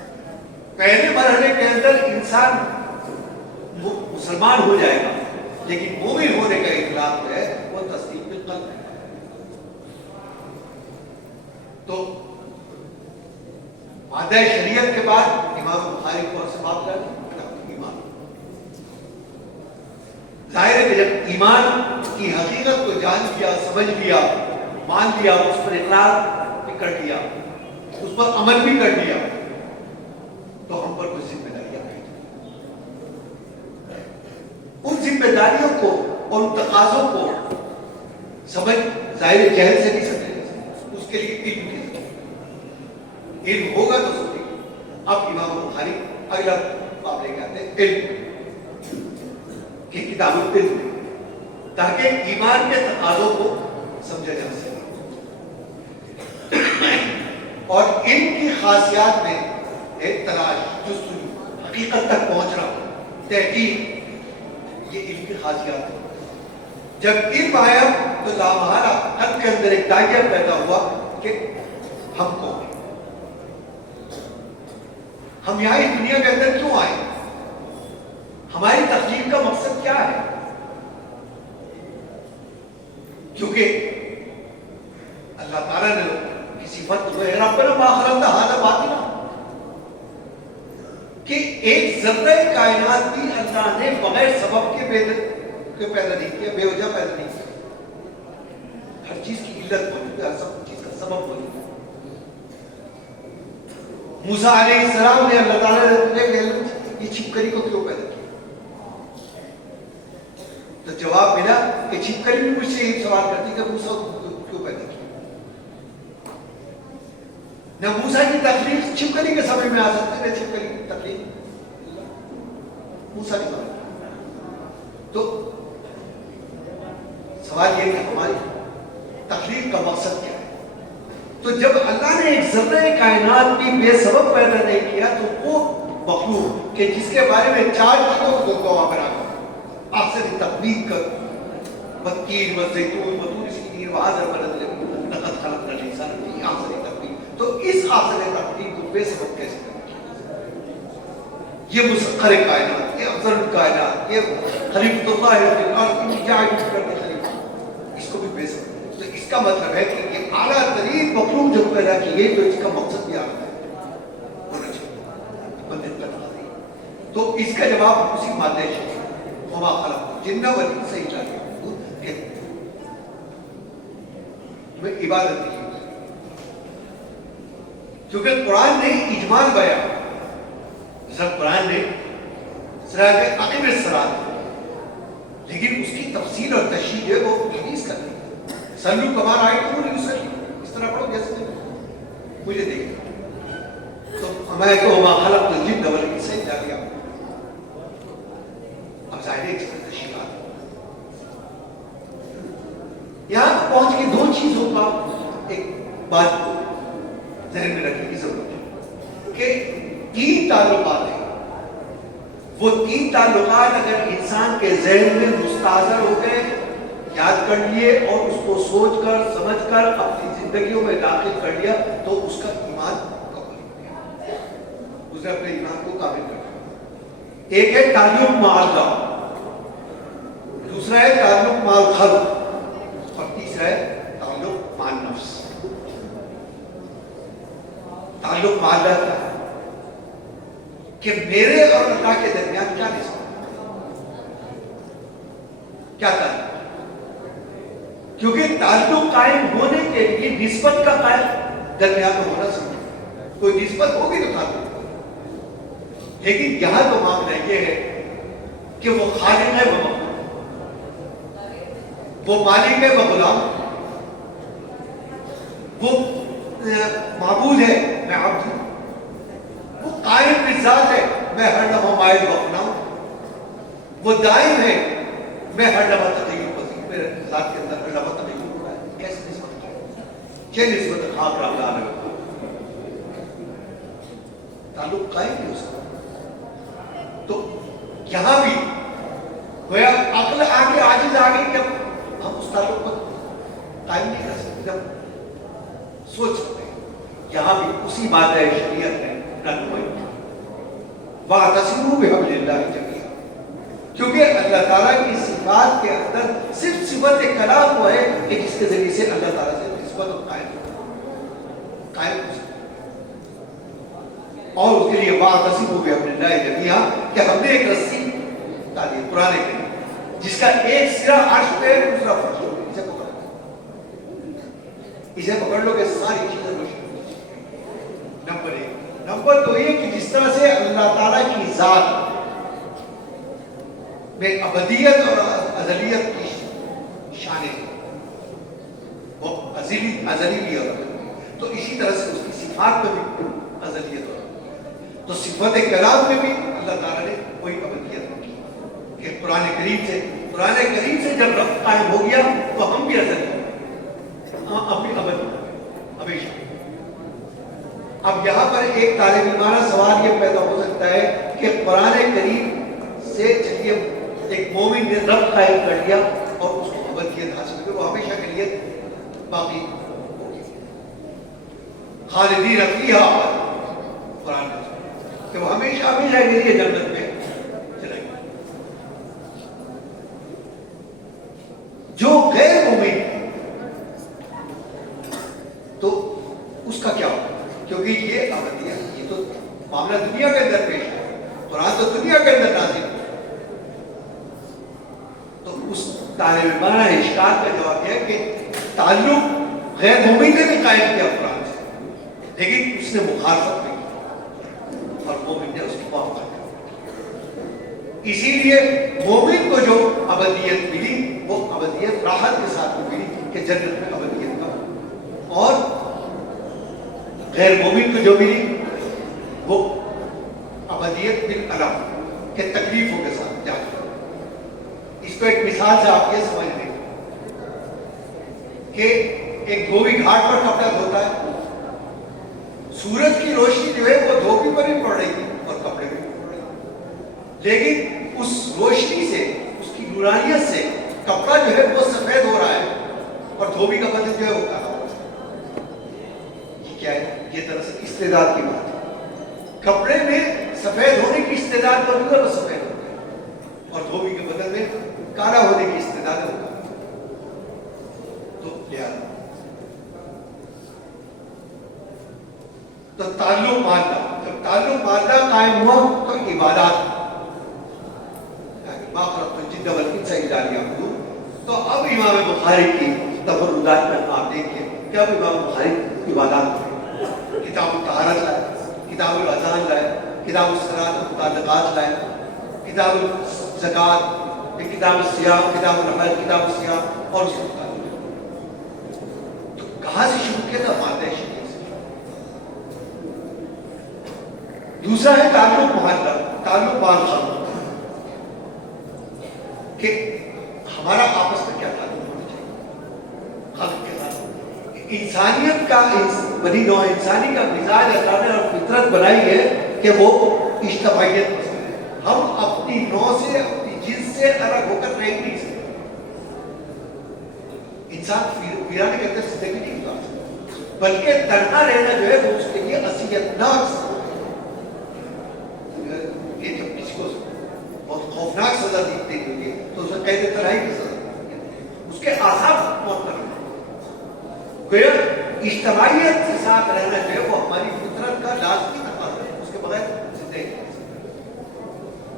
پہلے مرحلے کے اندر انسان مسلمان ہو جائے گا لیکن مومن ہونے کا اقرار جو ہے وہ تصدیق بالقلب ہے. تو مادہ شریعت کے بعد امام بخاری کو سے بات کر ایمان. ظاہر ہے کہ جب ایمان کی حقیقت کو جان لیا, سمجھ لیا, مان لیا, اس پر اقرار بھی کر لیا, اس پر عمل بھی کر لیا, تو ہم پر کچھ ذمہ داریاں ہیں. ان ذمہ داریوں کو اور ان تقاضوں کو سمجھ ظاہر جہل سے نہیں سمجھ, اس کے لیے علم کی ضرورت. علم ہوگا تو سمجھے. اب امام بخاری اگلا باب لے کے آتے ہیں علم کی کتاب العلم, تاکہ ایمان کے تقاضوں کو سمجھا جا سکے. اور علم کی خاصیات میں ایک تلاش, جستجو, حقیقت تک پہنچنا, تحقیق, یہ علم کی خاصیات ہے. جب علم آیا تو لامحالہ قلب کے اندر ایک دائرہ پیدا ہوا کہ ہم کون ہیں, ہم یہاں اس دنیا کے اندر کیوں آئے, ہماری تخلیق کا مقصد کیا ہے. کیونکہ اللہ تعالیٰ نے کسی وقت ربنا ما خلقت هذا باطلا, کہ ایک ذرہ کائنات بھی اللہ نے بغیر سبب کے پیدا نہیں کیا, بے وجہ پیدا نہیں کیا. ہر چیز کی علت موجود ہے, ہر چیز کا سبب موجود ہے. موسیٰ علیہ السلام نے اللہ تعالیٰ نے یہ چھپکلی کو کیوں پیدا کیا, تو جواب ملا کہ چھپکلی بھی مجھ سے یہ سوال کرتی کہ موسیٰ کیوں پیدا کیا. نہ موسیٰ کی تخلیق چھپکلی کے سمجھ میں آ سکتی, نہ چھپکلی کی تخلیق موسیٰ کی سمجھ. تو سوال یہ کہ ہماری تخلیق کا مقصد کیا ہے. تو جب اللہ نے ایک ذرہ کائنات بھی بے سبب پیدا نہیں کیا, تو وہ مخلوق کہ جس کے بارے میں 4 چیزوں کو گواہ بنا کر احسن تقویم کر والتین والزیتون وطور سینین وهذا البلد الذي لقد خلقنا الانسان في احسن تقویم, تو اس احسن تقویم کو بے سبب کیسے کرنا. یہ مسخر کائنات, یہ افضل کائنات, یہ خلیفۃ اللہ فی الارض جاعل فی الارض خلیفہ, اس کو بھی بے سبب. تو اس کا مطلب ہے کہ یہ اعلیٰ ترین مخلوق جو پیدا کی گئی, تو اس کا مقصد بھی اعلیٰ ہونا چاہیے, بندے کا تقاضا. تو اس کا جواب اسی مادہ شریعت وما خلقت الجن والانس الا ليعبدون کہ تمہیں عبادت کی. کیونکہ قرآن نے اجمال بیان, مثلا قرآن نے صراط اقیم الصراط, لیکن اس کی تفصیل اور تشریح جو ہے وہ حدیث کر رہی ہے. سلو کما رأیتمونی اصلی, اس طرح پڑھو جیسے مجھے دیکھیں. تو میں تو وما خلقت الجن والانس الا ليعبدون. اب ظاہر ہے اس کی تشریحات یہاں بات ذہن میں رکھنے کی ضرورت ہے کہ 3 تعلقات ہیں. وہ 3 تعلقات اگر انسان کے ذہن میں مستحضر ہو گئے، یاد کر لیے اور اس کو سوچ کر سمجھ کر اپنی زندگیوں میں داخل کر لیا تو اس کا ایمان کامل ہو گیا. اسے اپنے ایمان کو کامل کر دیا. ایک ہے تعلق مع اللہ، دوسرا ہے تعلق مع الخلق، اور تیسرا ہے تعلق مع النفس. تعلق مع اللہ کیا ہے کہ میرے اور اللہ کے درمیان کیا نسبت، کیا تعلق؟ کیونکہ تعلق قائم ہونے کے لیے نسبت کا قائم درمیان میں ہونا چاہیے. کوئی نسبت ہوگی تو تعلق ہوگا. لیکن یہاں تو معاملہ یہ ہے کہ وہ خالق ہے، وہ مخلوق، وہ مالک ہے، وہ غلام، وہ معبود ہے، میں عبد ہوں، وہ قائم بذات ہے، میں ہر لمحہ مائل بخنا ہوں، وہ دائم ہے، میں ہر لمحہ تغیر پذیر، میرے ذات کے اندر ہر لمحہ تغیر ہو رہا ہے. کیسے نسبت ہے؟ کیا نسبت خاک رمضان ہے؟ تعلق قائم نہیں ہو سکتا. تو یہاں بھی گویا عقل آگے عاجز آ گئی کہ ہم اس تعلق کو قائم نہیں کر سکتے، جب سوچ سکتے ہیں. یہاں بھی اسی مادہ شریعت ہے رہنمائی، وَاعْتَصِمُوا بِحَبْلِ اللَّهِ جَمِيعًا. کیونکہ اللہ تعالیٰ کی صفات کے اندر صرف صفت کلام وہ ہے کہ جس کے ذریعے سے اللہ تعالیٰ سے نسبت قائم ہو سکتی. اور اس کے لیے وَاعْتَصِمُوا بِحَبْلِ اللَّهِ جَمِيعًا کہ ہم نے ایک رسی ڈالی قرآن کریم جس کا ایک سرا عرش پہ ہے، دوسرا فرش پہ. اسے پکڑ لو کہ ساری چیزیں روشن ہو جائیں. نمبر 1. نمبر 2 یہ کہ جس طرح سے اللہ تعالیٰ کی ذات میں ابدیت اور ازلیت کی شان ہے، وہ ازلی بھی اور تو اسی طرح سے اس کی صفات میں بھی ازلیت اور تو صفت کلام میں بھی اللہ تعالیٰ نے کوئی ابدیت رکھی کہ قرآن کریم سے جب ربط قائم ہو گیا تو ہم بھی ازلی اپنی ابدی ہمیشہ. اب یہاں پر ایک طالب علمانہ سوال یہ پیدا ہو سکتا ہے کہ قرآن کریم سے چلیے ایک مومن نے رب قائم کر لیا اور اس کو ابدیت حاصل کر، وہ ہمیشہ کے لیے باقی ہوگی. خالدین فیہا قرآن کہ وہ ہمیشہ کے لیے جنت میں چلے گا. جو غیر مومن تو اس کا کیا ہوگا؟ کیونکہ یہ ابدیت، یہ تو معاملہ دنیا کے اندر پیش ہے، قرآن تو دنیا کے اندر نازل ہے. تو اس طالب علمانہ اشکال کا جواب یہ ہے کہ تعلق غیر مومن نے بھی قائم کیا قرآن سے، لیکن اس نے مخالفت نہیں کی اور مومن نے اس کی موافقت کی. اسی لیے مومن کو جو ابدیت ملی وہ ابدیت راحت کے ساتھ ملی کہ جنت میں ابدیت کا، اور غیر مومن کو جو ملی وہ ابدیت بالعلم کہ تکلیفوں کے ساتھ جاتی. اس کو ایک مثال سے آپ یہ سمجھ لیں کہ ایک دھوبی گھاٹ پر کپڑا دھوتا ہے، سورج کی روشنی جو ہے وہ دھوبی پر بھی پڑ رہی ہے اور کپڑے بھی پڑ رہی ہے، لیکن اس روشنی سے، اس کی نورانیت سے کپڑا جو ہے وہ سفید ہو رہا ہے اور دھوبی کا بدن جو ہے وہ کالا ہو رہا ہے. یہ کیا ہے؟ یہ دراصل استعداد کی بات ہے. کپڑے میں سفید ہونے کی استعداد موجود ہے، وہ سفید ہوتا ہے، اور دھوبی کے بدن میں کالا ہونے کی استعداد ہے. تو لہٰذا تو تعلق مادہ، جب تعلق مادہ قائم ہوا تو عبادات تو اب امام بخاری کی تفردات میں آپ دیکھیں کہ اب امام بخاری عبادات کریں، کتاب الطہارت لائے، کتاب الاذان لائے، کتاب الصلاۃ و متعلقات لائے، کتاب الزکوٰۃ، کتاب الصیام، کتاب الحج، کتاب الصیام اور اس کے متعلق. تو کہاں سے شروع کیا تھا؟ مادہ شریعت سے. دوسرا ہے تعلق محلہ، تعلق بالخلق، کہ ہمارا آپس میں کیا تعلق ہونا چاہیے خلق کے ساتھ. انسانیت کا بنی نوع انسانی کا مزاج اللہ نے اور فطرت بنائی ہے کہ وہ اجتماعیت پسند ہے. ہم اپنی نوع سے اپنی جنس سے الگ ہو کر رہ نہیں سکتے. انسان ویرانے کے اندر زندگی نہیں گزار سکتا، بلکہ تنہا رہنا جو ہے وہ اس کے لیے اذیت ناک. یہ جب کسی کو بہت خوفناک سزا دی ہوئی ہے تو اسے قید طرح کی سزا اس کے آثار موت کر گویا اجتماعیت کے ساتھ رہنا جو ہے وہ ہماری فطرت کا لازمی تقاضا ہے، اس کے بغیر زندگی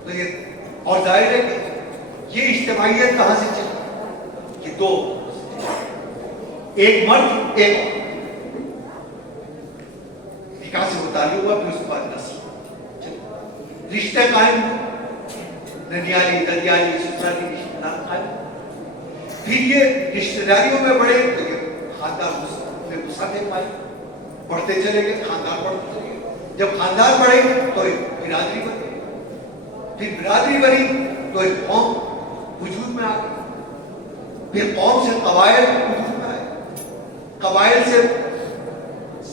تو یہ اور ظاہر ہے کہ یہ اجتماعیت کہاں سے چلی کہ دو ایک مرد ایک نکاح سے متعلق ہوا پھر اس کے بعد نسل رشتے قائم ننیالی ددیالی سسرالی رشتے دار قائم پھر یہ رشتے داریوں میں بڑے تو یہ خاندان میں وسعت پائی بڑھتے چلے گئے خاندان بڑھتے چلے گئے جب خاندان بڑھے تو ایک برادری بنی پھر برادری بنی تو ایک قوم وجود میں آ گئی پھر قوم سے قبائل وجود میں آئے قبائل سے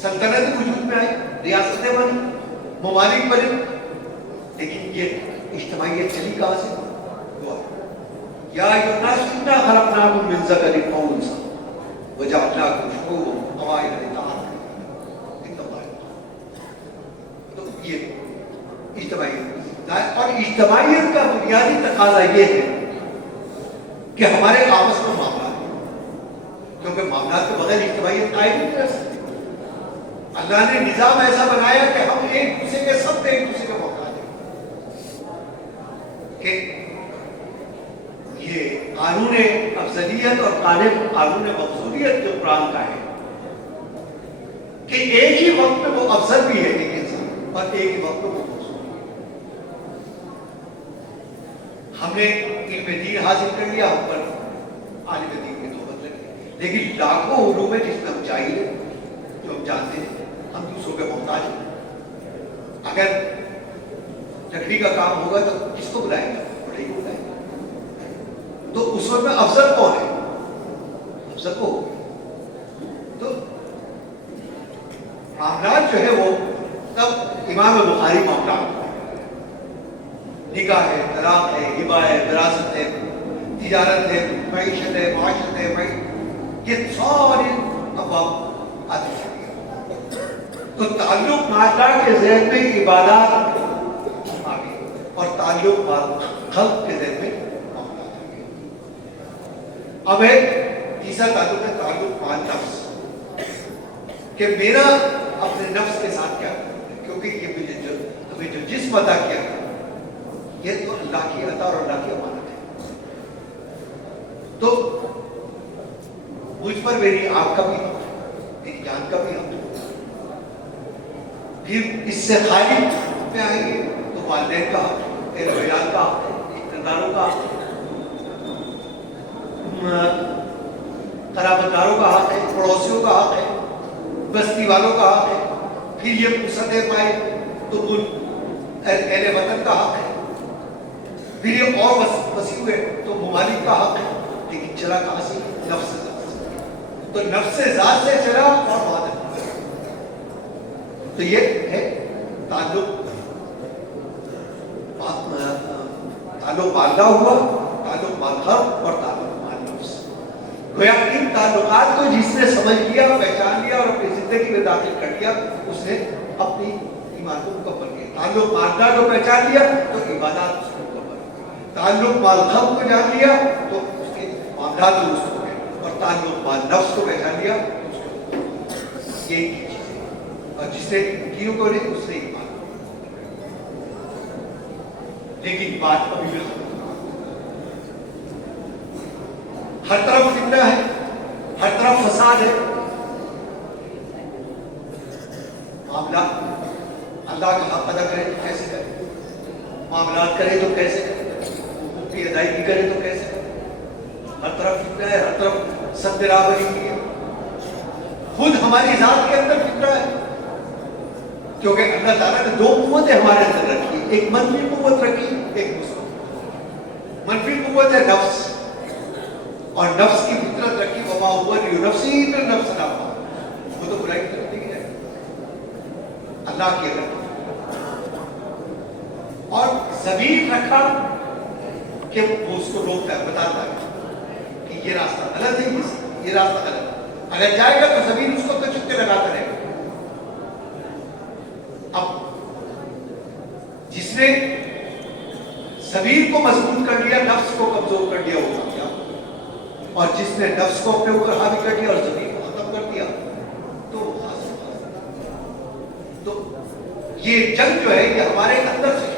سلطنت وجود میں آئی ریاستیں بنی ممالک بنے لیکن یہ اجتماعیت چلی کہاں سے یا ایھا الناس انا خلقناکم من ذکر و انثی وجعلناکم شعوبا وقبائل لتعارفوا تو یہ اجتماعیت اور اجتماعیت کا بنیادی تقاضا یہ ہے کہ ہمارے آپس میں معاملات کیونکہ معاملات کے بغیر اجتماعیت قائم نہیں رہ سکتی. اللہ نے نظام ایسا بنایا کہ ہم ایک دوسرے کے سب ایک دوسرے کے محتاج ہیں کہ یہ قانون افضلیت اور قانون مفضولیت جو قرآن کا ہے کہ ایک ہی وقت میں وہ افضل بھی ہے ایک انسان اور ایک ہی وقت میں وہ مفضول بھی ہے. ہم نے علم دین حاصل کر لیا ہم پر عالم دین کی صحبت لگی لیکن لاکھوں علوم میں جس میں ہم جاہل ہیں جو ہم جانتے ہیں ہم دوسروں کے محتاج ہیں. اگر لکڑی کا کام ہوگا تو کس کو بلائیں گے بڑھئی کو بلائیں گے تو اس وقت میں افضل کون ہے افضل کو تو معاملات جو ہے وہ تب امام بخاری معاملات نکاح ہے طلاق ہے ہبہ ہے وراثت ہے تجارت ہے معیشت ہے معاشرت ہے یہ سارے ابواب آتے ہیں. تو تعلق مادہ کے ذہن میں عبادات آ گئی اور تعلق خلق کے ذہن میں معاملات آ گئے. اب ایک تیسرا تعلق ہے تعلق مع نفس کہ میرا اپنے نفس کے ساتھ کیا کیونکہ یہ ہمیں جو جسم عطا کیا یہ تو اللہ کی عطا اور اللہ کی امانت ہے. تو مجھ پر میری آنکھ کا بھی میری جان کا بھی حق پھر اس سے خالی میں آئیں گے تو والدین کا حق اہل کا حق رشتہ داروں کا قرابت داروں کا حق ہے پڑوسیوں کا حق ہے بستی والوں کا حق ہے پھر یہ فرصتیں پائے تو اہل وطن کا حق ہے پھر یہ اور وسیع ہوئے تو ممالک کا حق ہے. لیکن چلا کہاں سے نفس سے ذات تو نفس سے ذات سے چلا اور وعدہ تو یہ ہے تعلق باللہ ہوا تعلق بالخلق اور تعلق بالنفس. گویا ان تعلقات کو جس نے سمجھ لیا پہچان لیا اور اپنی زندگی میں داخل کر لیا اس نے اپنی ایمان کو مکمل کیا. تعلق باللہ کو پہچان لیا تو عبادات اس کو مکمل کیا. تعلق بالخلق کو جان لیا تو اس کے معاملات درست ہو گئے اور تعلق بالنفس کو پہچان لیا تو اس کو یہی کی چیز ہے اور جس نے کیوں کو نہیں اس نے ایمان. لیکن بات ابھی بھی ہر طرف فتنہ ہے ہر طرف فساد ہے. معاملہ اللہ کا حق ادا کرے تو کیسے کرے معاملات کرے تو کیسے کرے حقوق کی ادائیگی کرے تو کیسے کرے. ہر طرف فتنہ ہے ہر طرف سب برابری کی ہے. خود ہماری ذات کے اندر فتنہ ہے کیونکہ اللہ تعالیٰ نے دو قوتیں ہمارے اندر رکھی ایک منفی قوت رکھی ایک مثبت. منفی قوت ہے نفس اور نفس کی فطرت رکھی وما هو لنفسه بالنفس نفس اللہ کی اگر اور زمین رکھا کہ وہ اس کو روکتا ہے، بتاتا ہے کہ یہ راستہ غلط ہے، یہ راستہ غلط ہے. اگر جائے گا تو زمین اس کو تو چکے لگاتا رہے گا. اب جس نے زمین کو مضبوط کر لیا، نفس کو کمزور کر دیا وہ کیا، اور جس نے نفس کو اپنے اوپر حاوی کر دیا اور زمین کو ختم کر دیا تو یہ جنگ جو ہے یہ ہمارے اندر سے.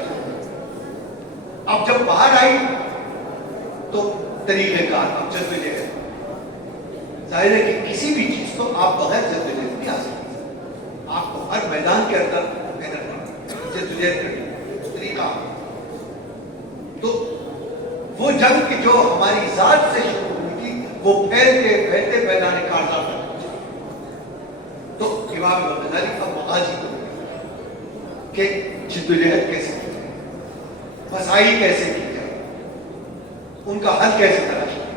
اب جب باہر آئی تو طریقہ کار اب جدوجہد. ظاہر ہے کہ کسی بھی چیز کو آپ بغیر جدوجہد نہیں آ سکتے. آپ کو ہر میدان کے اندر محنت کرنا، جدوجہد کرنی، طریقہ. تو وہ جنگ کی جو ہماری ذات سے شروع ہوئی تھی وہ پھیلتے میدان کارزار تک پہنچی. تو امام غزالی اب مغازی کو کہ جدوجہد کیسے کی جائے، مسائل کیسے کی جائے، ان کا حل کیسے تلاش کیا.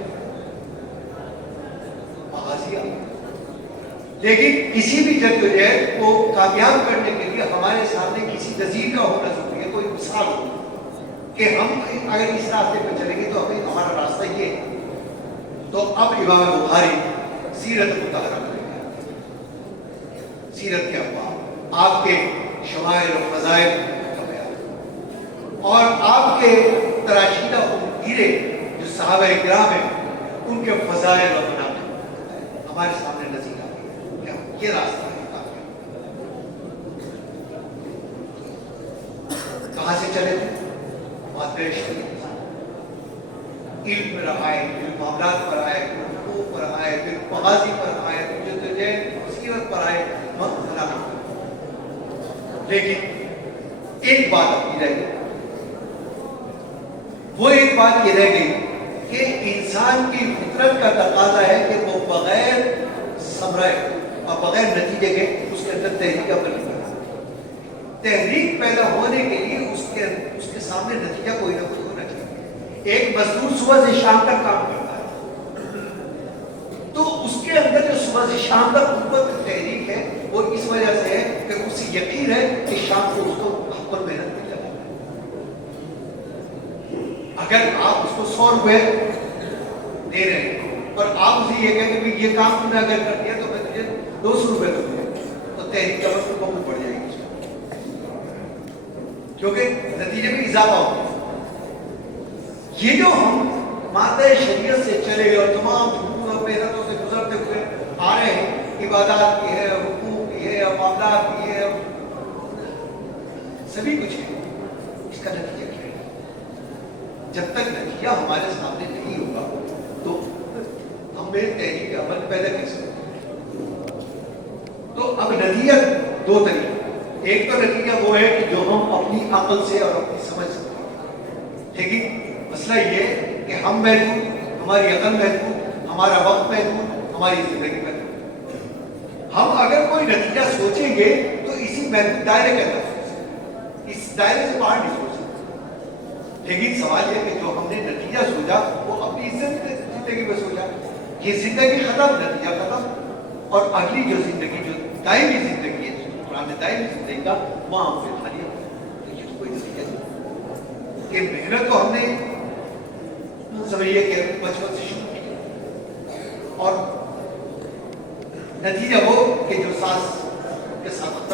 مغازیہ. لیکن کسی بھی جدوجہد کو کامیاب کرنے کے لیے ہمارے سامنے کسی نظیر کا ہونا ضروری ہے، کوئی مثال ہو کہ ہم اگر اس راستے پہ چلیں گے تو ہمیں ہمارا راستہ یہ ہے. تو اب امام بخاری سیرت مطالعہ کریں گے، سیرت کے ابواب، آپ کے شمائل و فضائل کا بیان، اور آپ کے تراشیدہ ہیرے جو صحابہ کرام ہیں ان کے فضائل و مناقب ہمارے سامنے نظیر آ گئے. یہ راستہ ہے کہاں سے چلے تھے؟ مادر شریف، علم پر آئے، پھر معاملات پر آئے، پھر حقوق پر آئے، پھر مغازی پر آئے، پھر جدوجہد سیرت پر آئے، لیکن ایک بات اپنی رہ گئی. وہ ایک بات یہ رہ گئی کہ انسان کی فطرت کا تقاضا ہے کہ وہ بغیر ثمرے اور بغیر نتیجے کے اس کے اندر تحریک عمل نہیں کرتا. تحریک پیدا ہونے کے لیے اس کے سامنے نتیجہ کوئی نہ کوئی ہونا چاہیے. ایک مزدور صبح سے شام تک کام کرتا ہے تو اس کے اندر جو صبح سے شام تک قوت تحریک ہے وہ اس وجہ سے ہے کہ اسے یقین ہے کہ شام کو اس کو حق پر محنت مل جائے. اگر آپ اس کو 100 روپے دے رہے ہیں اور آپ اسے یہ کہیں کہ یہ کام تم نے اگر کر دیا تو میں تجھے 200 روپے دوں گا، تو تحریک کا وقت بہت بڑھ جائے گی کیونکہ نتیجے میں اضافہ ہوگا. یہ جو ہم مادہ شریعت سے چلے گئے اور تمام حقوق اور محنتوں سے گزرتے ہوئے آ رہے ہیں، عبادات کی ہے، حقوق کی ہے، معاملات کی ہے، سبھی کچھ ہے، اس کا نتیجہ کیا ہے؟ جب تک نتیجہ ہمارے سامنے نہیں ہوگا تو ہم میں تحریک عمل پیدا کیسے ہوگا؟ تو اب نتیجہ دو طریقے. ایک تو نتیجہ وہ ہے کہ جو ہم اپنی عقل سے اور اپنی سمجھ سے، لیکن مسئلہ یہ ہے کہ ہم محدود، ہماری عقل محدود، ہمارا وقت محدود، ہماری زندگی محدود. ہم اگر کوئی نتیجہ سوچیں گے تو اسی محدود دائرے کے اندر سوچ سکتے، اس دائرے سے باہر نہیں سوچ سکتے. لیکن سوال یہ کہ جو ہم نے نتیجہ سوچا وہ اپنی زندگی میں سوچا، یہ زندگی ختم، نتیجہ ختم، اور اگلی جو زندگی جو دائمی زندگی ہے، قرآن دائمی زندگی کا، وہاں ہم پھر خالی ہے کوئی نتیجہ نہیں. کہ محنت تو ہم نے سمجھیے کہ بچپن سے شروع کی، اور نتیجہ وہ کہ جو سانس کے ساتھ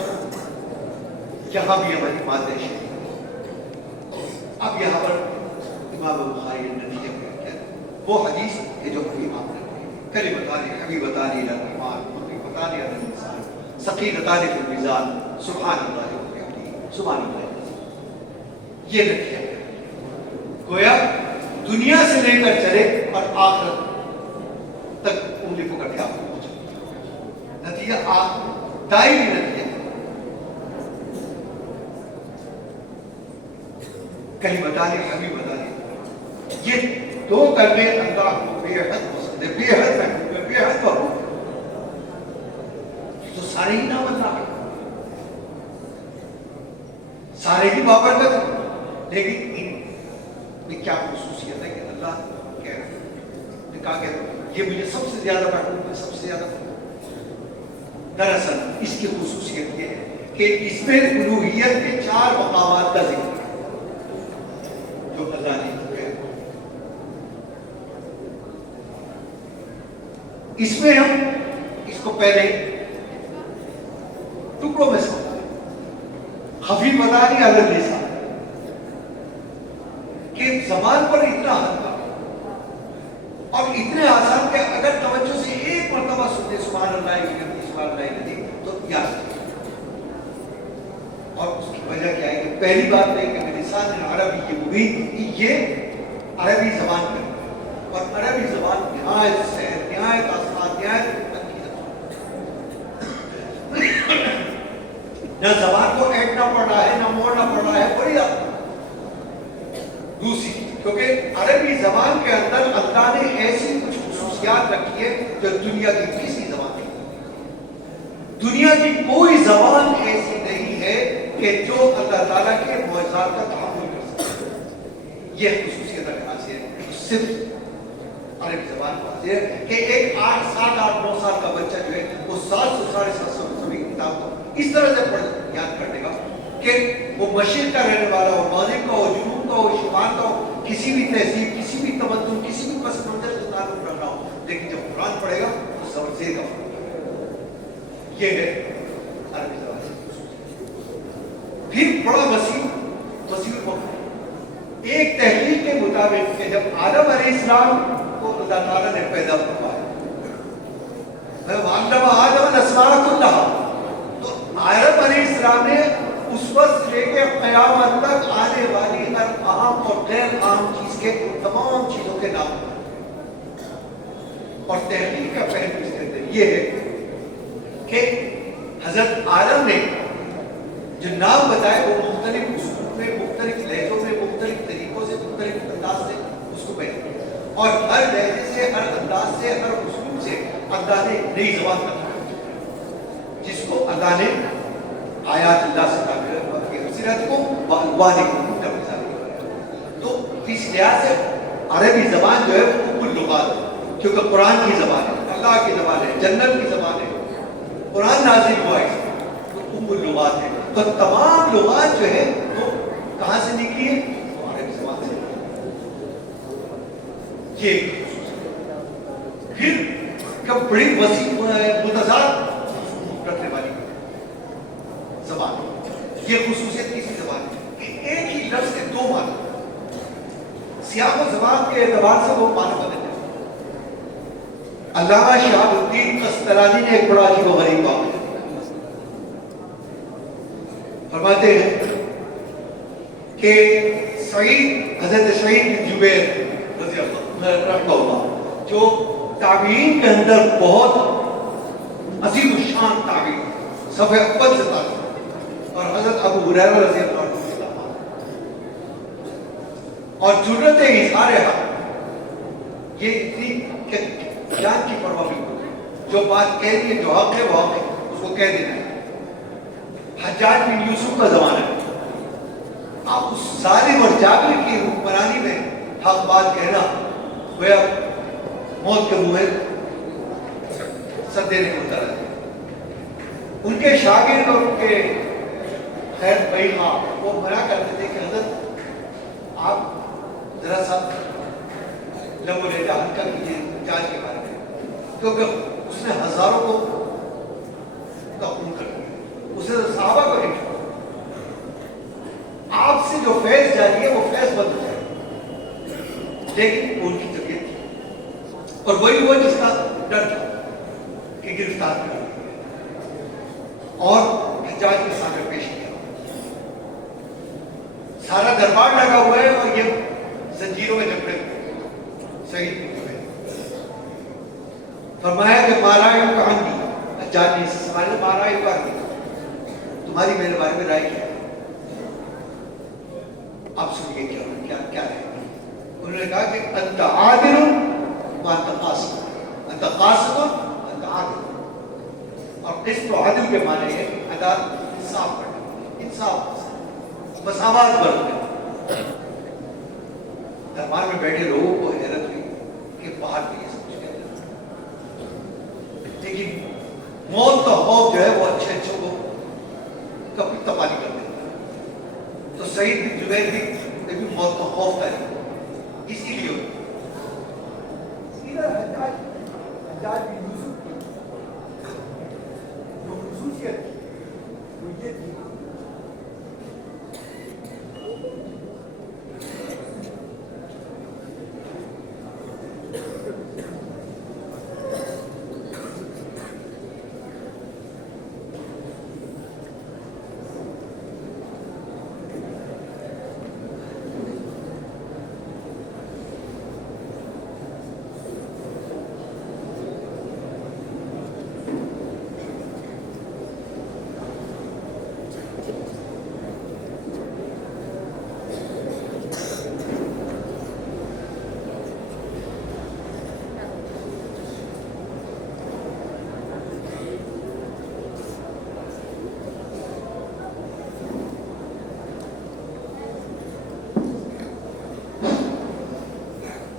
جہاں بھی ہماری مادہ شریف. اب یہاں پر امام بخاری نے نتیجہ کیا ہے وہ حدیث کہ جو حبیب آپ نے کلمتان حبیبتان الی الرحمن خفیفتان علی اللسان ثقیلتان فی المیزان سبحان اللہ وبحمدہ سبحان اللہ. یہ نتیجہ ہے. گویا دنیا سے لے کر چلے اور آخرت تک انگلی پکڑ کے آپ کو پہنچے. نتیجہ دائمی نتیجہ کلمتان حبیبتان. یہ دو کلمے اللہ کو بے حد پسند ہے، بے حد محبوب ہے، بے حد محبوب ہے. تو سارے ہی نام اللہ ہے، سارے ہی بابرکت ہے. لیکن ان میں کیا خصوصیت ہے کہ اللہ نے کہا کہ یہ مجھے سب سے زیادہ محبوب ہے، سب سے زیادہ. دراصل اس کی خصوصیت یہ ہے کہ اس میں الوہیت کے 4 مقامات کا ذکر ہے جو اللہ نے کیا. اس میں ہم اس کو پہلے ٹکڑوں میں سمجھتے ہیں. خفیف بدانی الگ لسان کہ زبان پر اتنا ہلکا اور اتنے آسان کہ اگر توجہ سے ایک مرتبہ سنتے سبحان اللہ سبحان اللہ تو یاد رکھیں. اور اس کی وجہ کیا ہے کہ پہلی بات ہے کہ لسان عربی مبین یہ عربی زبان میں اور عربی زبان نہایت سہل نہایت آسان نہایت نہ زبان کو ایڈنا پڑ رہا ہے نہ موڑنا پڑ رہا ہے. بڑی دوسری کیونکہ عربی زبان کے اندر اللہ نے ایسی کچھ خصوصیات رکھی ہے جو دنیا کی کسی زبان نہیں. دنیا کی کوئی زبان ایسی نہیں ہے کہ جو اللہ تعالیٰ کے معجزات کا تحمل کر سکے. یہ خصوصیت حاصل ہے صرف عربی زبان کو حاصل ہے کہ ایک 8 7 8 9 سال کا بچہ جو ہے وہ 700 750 سبھی کتاب کو اس طرح سے پڑھ یاد کر لے گا کہ وہ مشرق کا رہنے والا ہو, مغرب کا ہو, جنوب کا ہو, شمال کا ہو, کسی بھی تہذیب کسی بھی تمدن کسی بھی پس منظر سے تعلق رکھنا ہو, لیکن جب قرآن پڑھے گا تو زبر زیر کا یہ ہے عربی زبان. پھر بڑا وسیع ایک تحقیق کے مطابق کہ جب آدم علیہ السلام کو اللہ تعالیٰ نے پیدا فرمایا وَعَلَّمَ آدَمَ الْأَسْمَاءَ كُلَّهَا, تو آدم علیہ السلام نے اس وقت لے کے قیامت تک آنے والی ہر اہم اور غیر عام چیز کے تمام چیزوں کے نام. اور تحقیق کا پہلو اس کے اندر یہ ہے کہ حضرت آدم نے جو نام بتائے وہ مختلف اسلوب میں مختلف لہجوں میں مختلف طریقوں سے مختلف انداز سے اس کو بیان کیا, اور ہر لہجے سے ہر انداز سے ہر اسلوب سے اللہ نے نئی زبان بتائی جس کو اللہ نے آیات اللہ سے تعبیر کی حسرت کو والوان کو متفق. تو اس لحاظ سے عربی زبان جو ہے وہ ام اللغات ہے کیونکہ قرآن کی زبان ہے, اللہ کی زبان ہے, جنت کی زبان ہے, قرآن نازل ہوا ہے, تو ام اللغات ہے. تو تمام لغات جو ہے وہ کہاں سے نکلی ہے؟ عربی زبان سے. یہ پھر کب بڑی وسیع متضاد رکھنے والی زبان, یہ خصوصیت کسی زبان ہے کہ ایک ہی لفظ کے 2 معنی. سیاق و زبان کے اعتبار سے وہ معنی بدل جائے. علامہ شہاب الدین قسطلانی نے ایک بڑا عجیب و غریب واقعہ فرماتے ہیں کہ حضرت سعید بن جبیر رضی اللہ جو تابعین کے اندر بہت عظیم الشان تابعین صف اول سے تعلق, اور حضرت ابو ہریرہ رضی اللہ عنہ اور جرأت اظہار حق یہ اتنی کہ جان کی پرواہ نہیں ہوتی, جو بات کہہ دی ہے جو حق ہے وہ حق ہے اس کو کہہ دینا ہے. حجاج بن یوسف کا زمانہ ہے, آپ اس ظالم اور جابر کی حکمرانی میں حق بات کہنا گویا موت کے منہ سر دینے کو اتر ہے. ان کے شاگرد اور ان کے خیر بھائی ماں وہ منع کرتے تھے کہ حضرت آپ ذرا سا لب و لہجہ ہلکا کیجیے جاج کے بارے میں, کیونکہ اس نے ہزاروں کو کا خون کر دیا, اس نے صحابہ کو نہیں چھوڑا. آپ سے جو فیض جاری ہے وہ فیض بند ہو جائے, لیکن ان کی طبیعت تھی اور وہی ہوا جس کا ڈر تھا کہ گرفتار کر اور حجاج کے سامنے پیش کیا. سارا دربار لگا ہوا ہے اور یہ زنجیروں میں جکڑے ہوئے. صحیح فرمایا کہ مارا ہے کہانی, حجاج نے سوال مارا ہے کہانی, تمہاری میرے بارے میں رائے کیا ہے؟ آپ سنیے کیا ہے. انہوں نے کہا کہ انت عادل وانت قاسم, انت قاسم انت عادل. اور قسط و عدل کے معنی ہے عدالت, انصاف کرنا, انصاف مساوات برتنا. دربار میں بیٹھے لوگوں کو حیرت ہوئی کہ باہر بھی یہ سب کچھ کہتے ہیں, لیکن موت کا خوف جو ہے وہ اچھے کو سعید بن جبیر بھی موت کا خوف تھا اسی لیے حجاج بن یوسف کی جو خصوصیت تھی وہ یہ تھی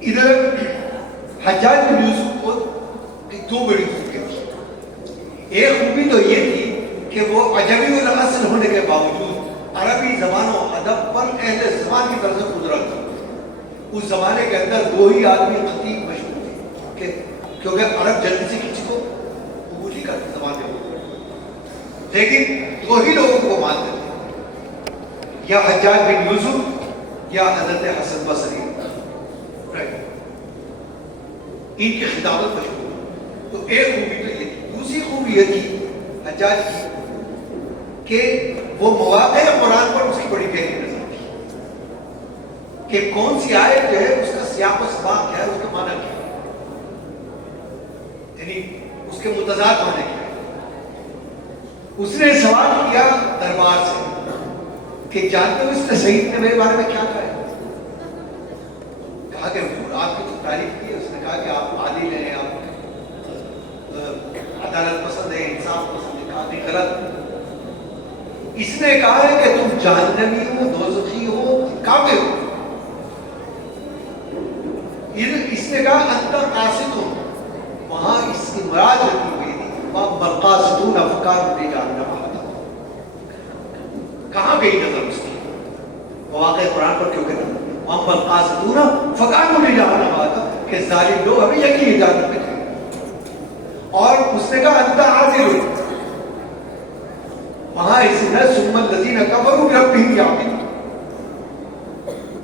ادھر حجاج بن یوسف کو دو بڑی خوبیاں تھی. ایک خوبی تو یہ تھی کہ وہ عجمی الاصل ہونے کے باوجود عربی زبان و ادب پر اہل زبان کی طرف سے قدرت تھی. اس زمانے کے اندر دو ہی آدمی خطیب مشہور تھے کیونکہ عرب جلدی سے کسی کو قبول ہی کرتے زبان میں, لیکن دو ہی لوگوں کو مانتے تھے, یا حجاج بن یوسف یا حضرت حسن بصری. ان کی خطابت مشہور. تو ایک خوبی تو یہ تھی. دوسری خوبی یہ تھی حجاج کی کہ وہ مواقع قرآن پر اس کی بڑی گہری نظر تھی کہ کون سی آیت جو ہے اس کا سیاق و سباق کیا ہے, اس کا معنی کیا ہے, یعنی اس کے متضاد معنی کیا ہے. اس نے سوال کیا دربار سے کہ جانتے ہو اس نے سعید نے میرے بارے میں کیا کہا ہے. کہا کہ حضور آپ کی تو تعریف کی ہے. اس نے کہا کہ آپ عادل ہیں, آپ عدالت پسند ہیں, انصاف پسند ہے. کہا نہیں, غلط. اس نے کہا ہے کہ تم جہنمی ہو, دوزخی ہو, کافر ہو. اس نے کہا انت قاسط ہو. وہاں اس کی مراد رکھی ہوئی تھی بل قاسطون افکار جہنم. کہاں گئی نظر اس کی مواقع قرآن پر, کیوں کہ وہاں بل قاسطون فکار جہنم کہ ظالم لوگ ہمیں یقین جہنم میں جائیں. اور اس نے کہا انت عادل. وہاں اس نے ثم الذین کفروا بربہم یعدلون.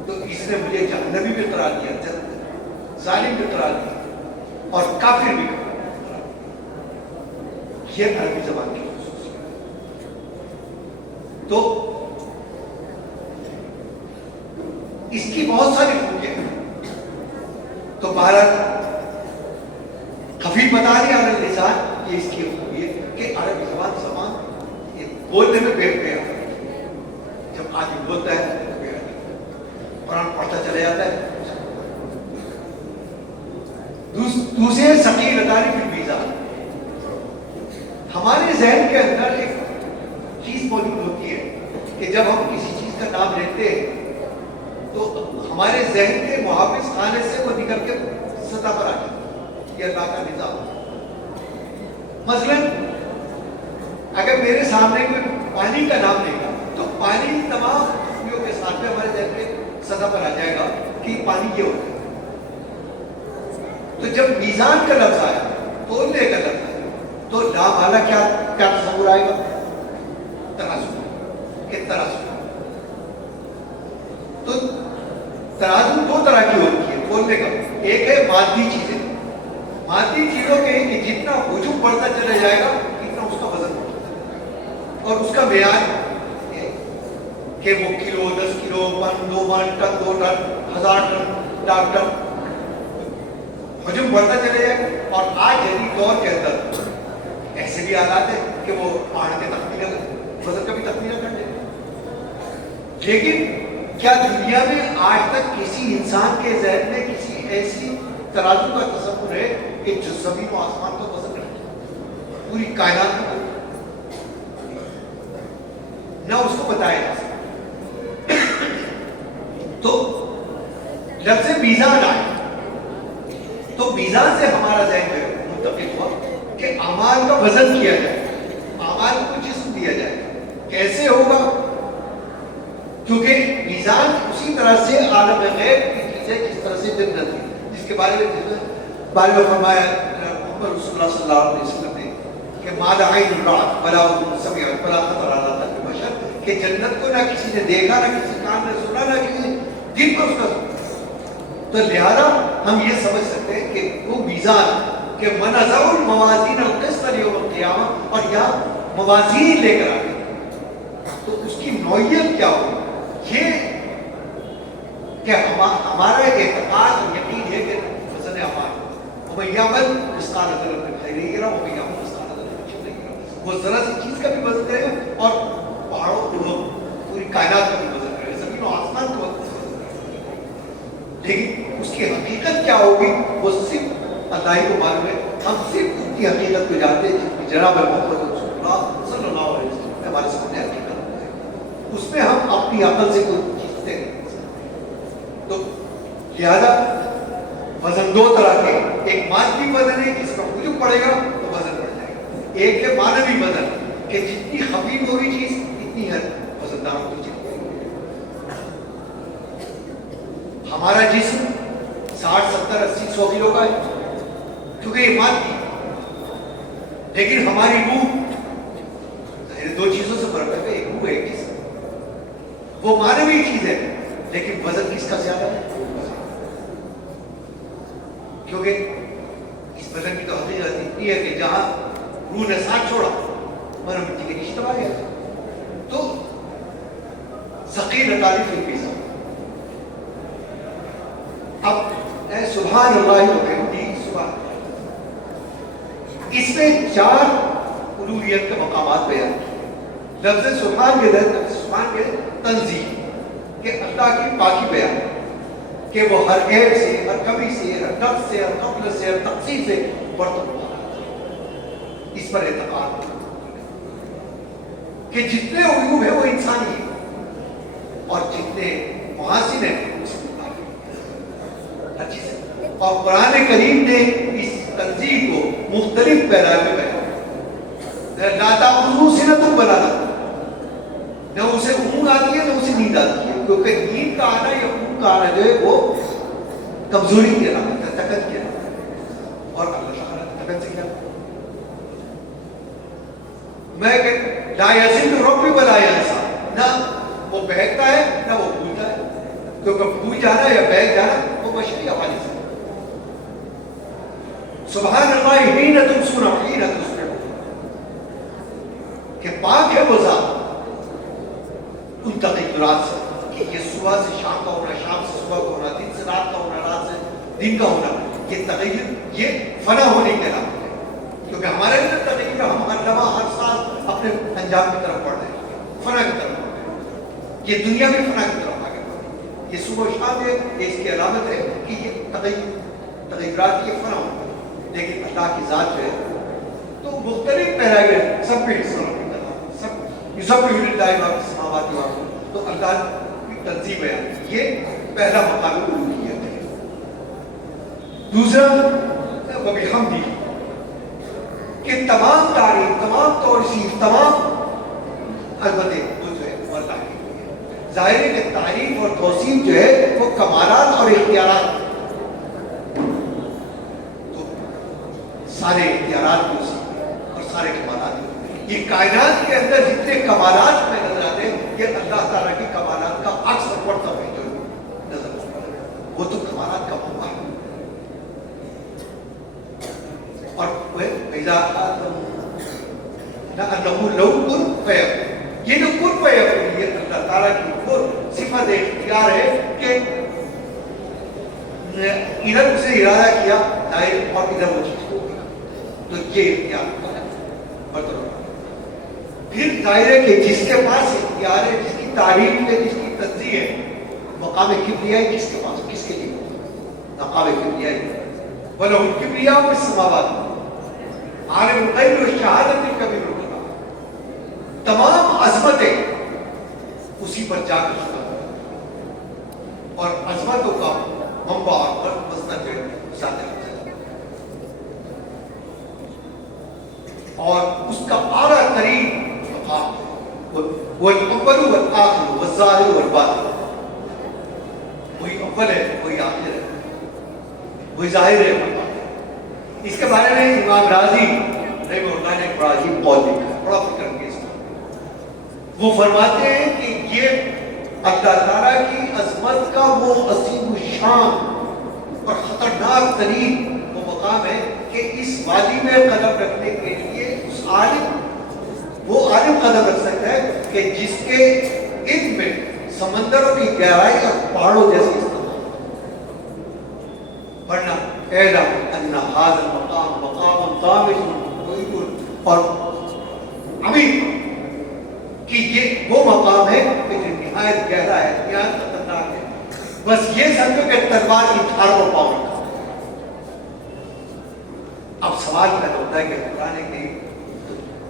تو اس نے مجھے جہنمی بھی قرار دیا, ظالم بھی قرار دیا, اور کافر بھی قرار دیا. یہ عربی زبان کی خصوصیت. تو اس کی بہت ساری خوبیاں ہیں. تو بہرحال خفیف بتا رہی عرب لسان یہ اس کی خوبی ہے کہ عربی زبان یہ بولنے میں بے حیا. جب آدمی بولتا ہے تو بے حیا, قرآن پڑھتا چلا جاتا ہے. دوسرے ثقیل اداری بالمیزان. ہمارے ذہن کے اندر ایک چیز موجود ہوتی ہے کہ جب ہم کسی چیز کا نام لیتے ہیں تو ہمارے ذہن کے محافظ خانے سے وہ نکل کے سطح پر آ جاتا ہے. یہ اللہ کا نظام. مثلا اگر میرے سامنے کوئی پانی کا نام لے گا تو پانی تمام خوبیوں کے ساتھ میں ہمارے ذہن کے سطح پر آ جائے گا کہ پانی یہ ہوتا ہے. تو جب میزان کا لفظ آیا, تولنے کا لفظ آیا, تو لام اعلیٰ کیا تصور آئے گا؟ ترازو. کہ ترازو. تو ترازو دو طرح کی ہوتی ہے تولنے کا. ایک ہے مادی چیزیں. مادی چیزوں کے کہ جتنا ہجوم بڑھتا چلا جائے گا اتنا اس کا وزن بڑھتا ہے, اور اس کا معیار کہ وہ کلو, 10 کلو, من, 2 من, ton, 2 ton, 1000 ton, lakh ton ہجوم بڑھتا چلے جائے. اور آج جدید دور کے اندر ایسے بھی آلات ہیں کہ وہ پہاڑ کے تخمینہ وزن کا بھی تخمینہ کر دیں. لیکن کیا دنیا میں آج تک کسی انسان کے ذہن میں کسی ایسی ترازو کا تصور ہے کہ جو زمین و آسمان کا وزن رکھے, پوری کائنات کا نہ اس کو بتایا جا سکتا. تو لفظ میزان آئے تو میزان سے ہمارا ذہن منتقل ہوا کہ اعمال کا وزن کیا جائے, اعمال کو جسم دیا جائے. کیسے ہوگا؟ کیونکہ طرح سے عالم غیب کی چیزیں جس طرح سے جنت ہے، جس کے بارے میں فرمایا محمد رسول اللہ صلی اللہ علیہ وسلم نے کہ ما لا عین رأت ولا اذن سمعت ولا خطر على قلب بشر، کہ جنت کو نہ کسی نے دیکھا، نہ کسی کان نے سنا، نہ کسی دل کو اس کا سنا۔ تو لہذا ہم یہ سمجھ سکتے ہیں کہ وہ میزان کہ منزع الموازین القسط یوم القیامہ، اور یا موازین لے کر آئے، تو اس کی نوعیت کیا ہوگی؟ یہ کہ ہمارا اعتقاد اور یقین ہے کہ وزن اعمال ومن یعمل مثقال ذرۃ خیر یرہ ومن یعمل مثقال ذرۃ شر یرہ، وہ ذرا سی چیز کا بھی وزن کرے اور پہاڑوں کو، پوری کائنات کا بھی وزن کرے، زمین و آسمان کا وزن کرے، لیکن اس کی حقیقت کیا ہوگی وہ صرف اللہ ہی کو معلوم ہے۔ ہم صرف اس کی حقیقت کو جانتے ہیں جس کی جناب محمد رسول اللہ صلی اللہ علیہ وسلم نے ہمارے سامنے حقیقت ہے، اس میں ہم اپنی عقل سے کوئی چیز نہیں۔ تو لہذا وزن دو طرح کے، ایک مادی وزن ہے جس کا وجود پڑے گا تو وزن بڑھ جائے گا، ایک ہے مانوی وزن کہ جتنی خفیف ہوگی چیز اتنی ہے وزندار ہوگی چیز۔ ہمارا جسم 60 70 80 100 کلو کا ہے کیونکہ یہ مادی، لیکن ہماری روح دو چیزوں سے فرق ہے، ایک روح ہے ایک جسم، وہ مانوی چیز ہے لیکن وزن کس کا زیادہ ہے؟ کیونکہ اس وزن کی تو حقیقت اتنی ہے کہ جہاں روح نے ساتھ چھوڑا ورنہ مٹی کے نیچے دبا گیا، تو ثقیل تعریف المیزان۔ اب اے سبحان اللہ وبحمدہ سبحان اللہ، اس میں 4 الوہیت کے مقامات بیان ہیں۔ لفظ سبحان کے سبحان کے تنزیہ کہ اللہ کی پاکی بیان کہ وہ ہر عیب سے، ہر کمی سے، ہر نقص سے، ہر قبل سے، ہر تقصیر سے برتر ہوا، اس پر اعتقاد کہ جتنے عیوب ہیں وہ انسانی ہیں اور جتنے محاسن ہیں اس ہر چیز ہے۔ اور قرآن کریم نے اس تنزیہ کو مختلف پیراؤں میں بیان کیا۔ لا تأخذہ سنۃ ولا نوم، نہ اسے اونگ آتی ہے نہ اسے نیند آتی ہے، کیونکہ نیند کا آنا یا اونگ کا آنا جو ہے وہ کمزوری کی علامت ہے، طاقت کی علامت ہے، اور اللہ تعالیٰ نے طاقت سے کیا میں کہ لا یزل ربی ولا ینسیٰ، نہ وہ بہکتا ہے نہ وہ بھولتا ہے، کیونکہ بھول جانا یا بہک جانا وہ بشری حوالی سے۔ سبحان اللہ حین تمسون وحین تصبحون، کہ پاک ہے وہ ذات ان تغیرات سے، کہ یہ صبح سے شام کا ہونا، شام سے صبح کا ہونا، دن سے رات کا ہونا، رات سے دن کا ہونا، یہ تغیر، یہ فنا ہونے کے علامت ہے، کیونکہ ہمارے اندر تغیر ہم ہر لمحہ ہر سال اپنے انجام کی طرف بڑھ رہے ہیں، فنا کی طرف بڑھ رہے ہیں، یہ دنیا بھی فنا کی طرف آگے بڑھ رہی ہے، یہ صبح و شام ہے، یہ اس کی علامت ہے کہ یہ تغیرات یہ فنا ہوتا ہے، لیکن اللہ کی ذات جو ہے تو مختلف پیراگراف سب پہ حصہ رکھتا ہے، سب کو یونٹ دائیں آپ سماوات کی، تو اللہ کی تنظیم ہے، یہ پہلا مقام الوہیت ہے۔ دوسرا وبحمدہ، کہ تمام تعریف، تمام توصیف، تمام البتہ وہ جو ہے وہ اللہ کی ہے۔ ظاہر ہے کہ تعریف اور توصیف جو ہے وہ کمالات اور اختیارات، تو سارے اختیارات بھی اسی اور سارے کمالات بھی، یہ کائنات کے اندر جتنے کمالات میں نظر آتے ہیں یہ اللہ تعالیٰ کے کمالات کا عکس اور پڑتا ہے جو نظر آتا ہے، وہ تو کمالات کا موقع ہے۔ اور لو کن فیکون، یہ جو کن فیکون یہ اللہ تعالیٰ کی وہ صفت اختیار ہے کہ ادھر اسے ارادہ کیا ظاہر اور ادھر وہ چیز ہو گیا، تو یہ اختیار برتر۔ پھر ظاہر ہے کہ جس کے پاس اختیار ہے، جس کی تعریف ہے، جس کی تنزیہ ہے، مقام کبریائی کس کے پاس، کس کے لیے مقام کبریائی؟ وَلَهُ الْكِبْرِيَاءُ فِي السَّمَاوَاتِ عَالِمُ الْغَیبِ وَالشَّہَادَةِ الْکَبِیرُ الْمُتَعَالِ، تمام عظمتیں اسی پر جا کر ختم ہوئی، اور عظمتوں کا منبع اور مصدر جو ذات ہے، اور اس کا اعلیٰ ترین مقام ہے، وَالْأَوَّلُ وَالْآخِرُ وَالظَّاهِرُ وَالْبَاطِنُ، اول ہے وہی آخر ہے, وہی ظاہر ہے. اس کے بارے میں امام راضی رحمہ اللہ نے بڑا عجیب قول لکھا ہے, بڑا فکر انگیز. وہ فرماتے ہیں کہ یہ اللہ تعالیٰ کی عظمت کا وہ عظیم الشان اور خطرناک ترین وہ مقام ہے کہ اس وادی میں قدم رکھنے کے لیے وہ عالم قدم رکھ سکتا ہے کہ جس کے علم میں سمندروں کی گہرائی اور پہاڑوں جیسی استعمال. ورنہ اعلم ان هذا المقام مقام ثابت اور عمیق کہ یہ وہ مقام ہے کہ جو نہایت گہرا ہے, نہایت خطرناک ہے. بس یہ سمجھو کہ تلوار کی دھار پر پاؤں رکھا. اب سوال پیدا ہوتا ہے کہ قرآن کی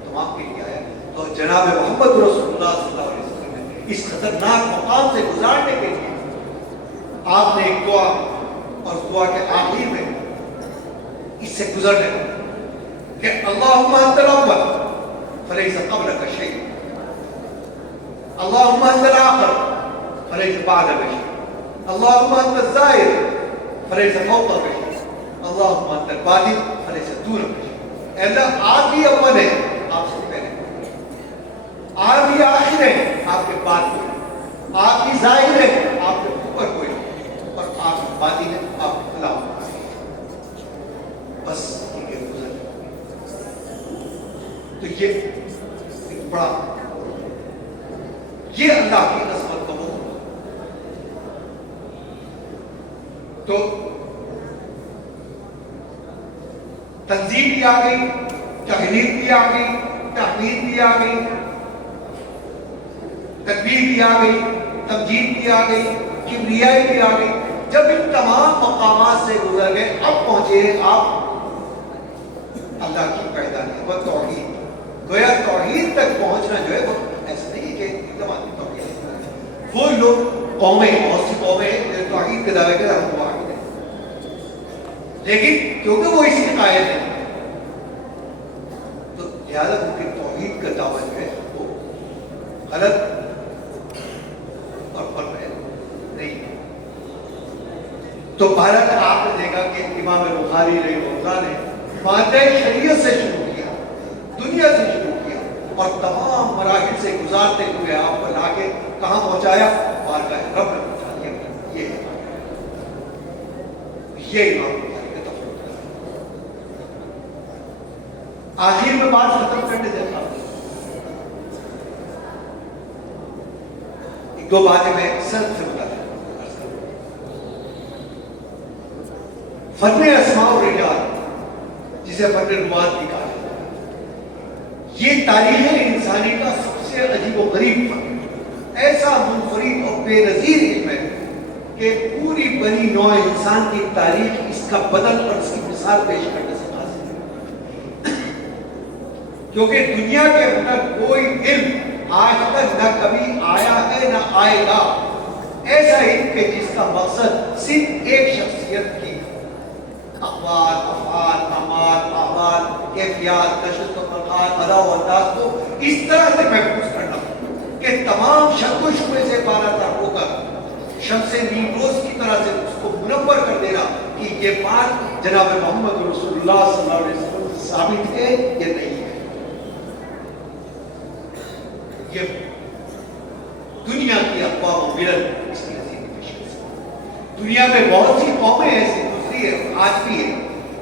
تمام کے لیے آیا تو جناب محمد رسول اللہ صلی اللہ علیہ وسلم نے اس خطرناک مقام سے گزارنے کے لیے آپ نے ایک دعا, اور دعا کے آخر میں اس سے گزرنے کہ اللہم انت الاول فلیس قبلک شیء, اللہم انت الآخر فلیس بعدک شیء, اللہم انت الظاہر فلیس فوقک شیء, اللہم انت الباطن فلیس دونک شیء. اے اللہ آپ ہی اول ہیں, آپ سے پہلے, آپ ہی آخر ہیں, آپ کے بعد کوئی, آپ ہی ظاہر ہیں, آپ کے اوپر کوئی, اور آپ کی باطن ہے, آپ کے خلاف. بس یہ گزر. تو یہ ایک بڑا, یہ اللہ کی عظمت کا وہ. تو تنظیم بھی آ گئی, تحریر بھی آ گئی, تحمید بھی آ گئی, تکبیر بھی آ گئی, تمجید بھی آ گئی, کبریائی بھی آ گئی. جب ان تمام مقامات سے گزر گئے اب پہنچے آپ اللہ کی وحدانیت و توحید. گویا توحید تک پہنچنا جو ہے وہ ایسا نہیں ہے کہ ایک آدمی توحید. وہ لوگ قومیں, بہت سی قومیں توحید کے دعوے کے ہم واحد ہیں, لیکن کیونکہ وہ اس کے قائل ہیں تو لہٰذا ان کے توحید کا دعویٰ جو ہے وہ غلط اور پرفیکٹ نہیں. تو بھارت آپ نے دیکھا کہ امام بخاری رحمہ اللہ نے مادہ شریعت سے شروع کیا, دنیا سے شروع کیا, اور تمام مراحل سے گزارتے ہوئے آپ کو لا کے کہاں پہنچایا, بارگاہ رب نے پہنچا دیا. یہ امام بخاری کا تفریح. آخر میں بات ختم کرنے سے ایک دو باتیں میں سرد سے بتا دوں. فن اسماء و رجال جسے فن روات بھی کہا جاتا ہے, یہ تاریخ انسانی کا سب سے عجیب و غریب فن, ایسا منفرد اور بے نظیر علم ہے کہ پوری بنی نوع انسان کی تاریخ اس کا بدل اور اس کی مثال پیش کرنے سے حاصل ہے. کیونکہ دنیا کے اندر کوئی علم آج تک نہ کبھی آیا ہے نہ آئے گا ایسا علم کہ جس کا مقصد صرف ایک شخصیت کی اقوال, افعال, اعمال, احوال, کیفیات, نشست و فرقات, ادا و انداز کو اس طرح سے محفوظ کرنا کہ تمام شک و شبہ سے بالاتر ہو کر شمس نیمروز کی طرح سے اس کو منور کر دینا کہ یہ بات جناب محمد رسول اللہ صلی اللہ علیہ وسلم سے ثابت ہے یا نہیں ہے. یہ دنیا کی اقوام و ملل اس کی عظیم پیشکش. دنیا میں بہت سی قومیں ایسی آج بھی ہے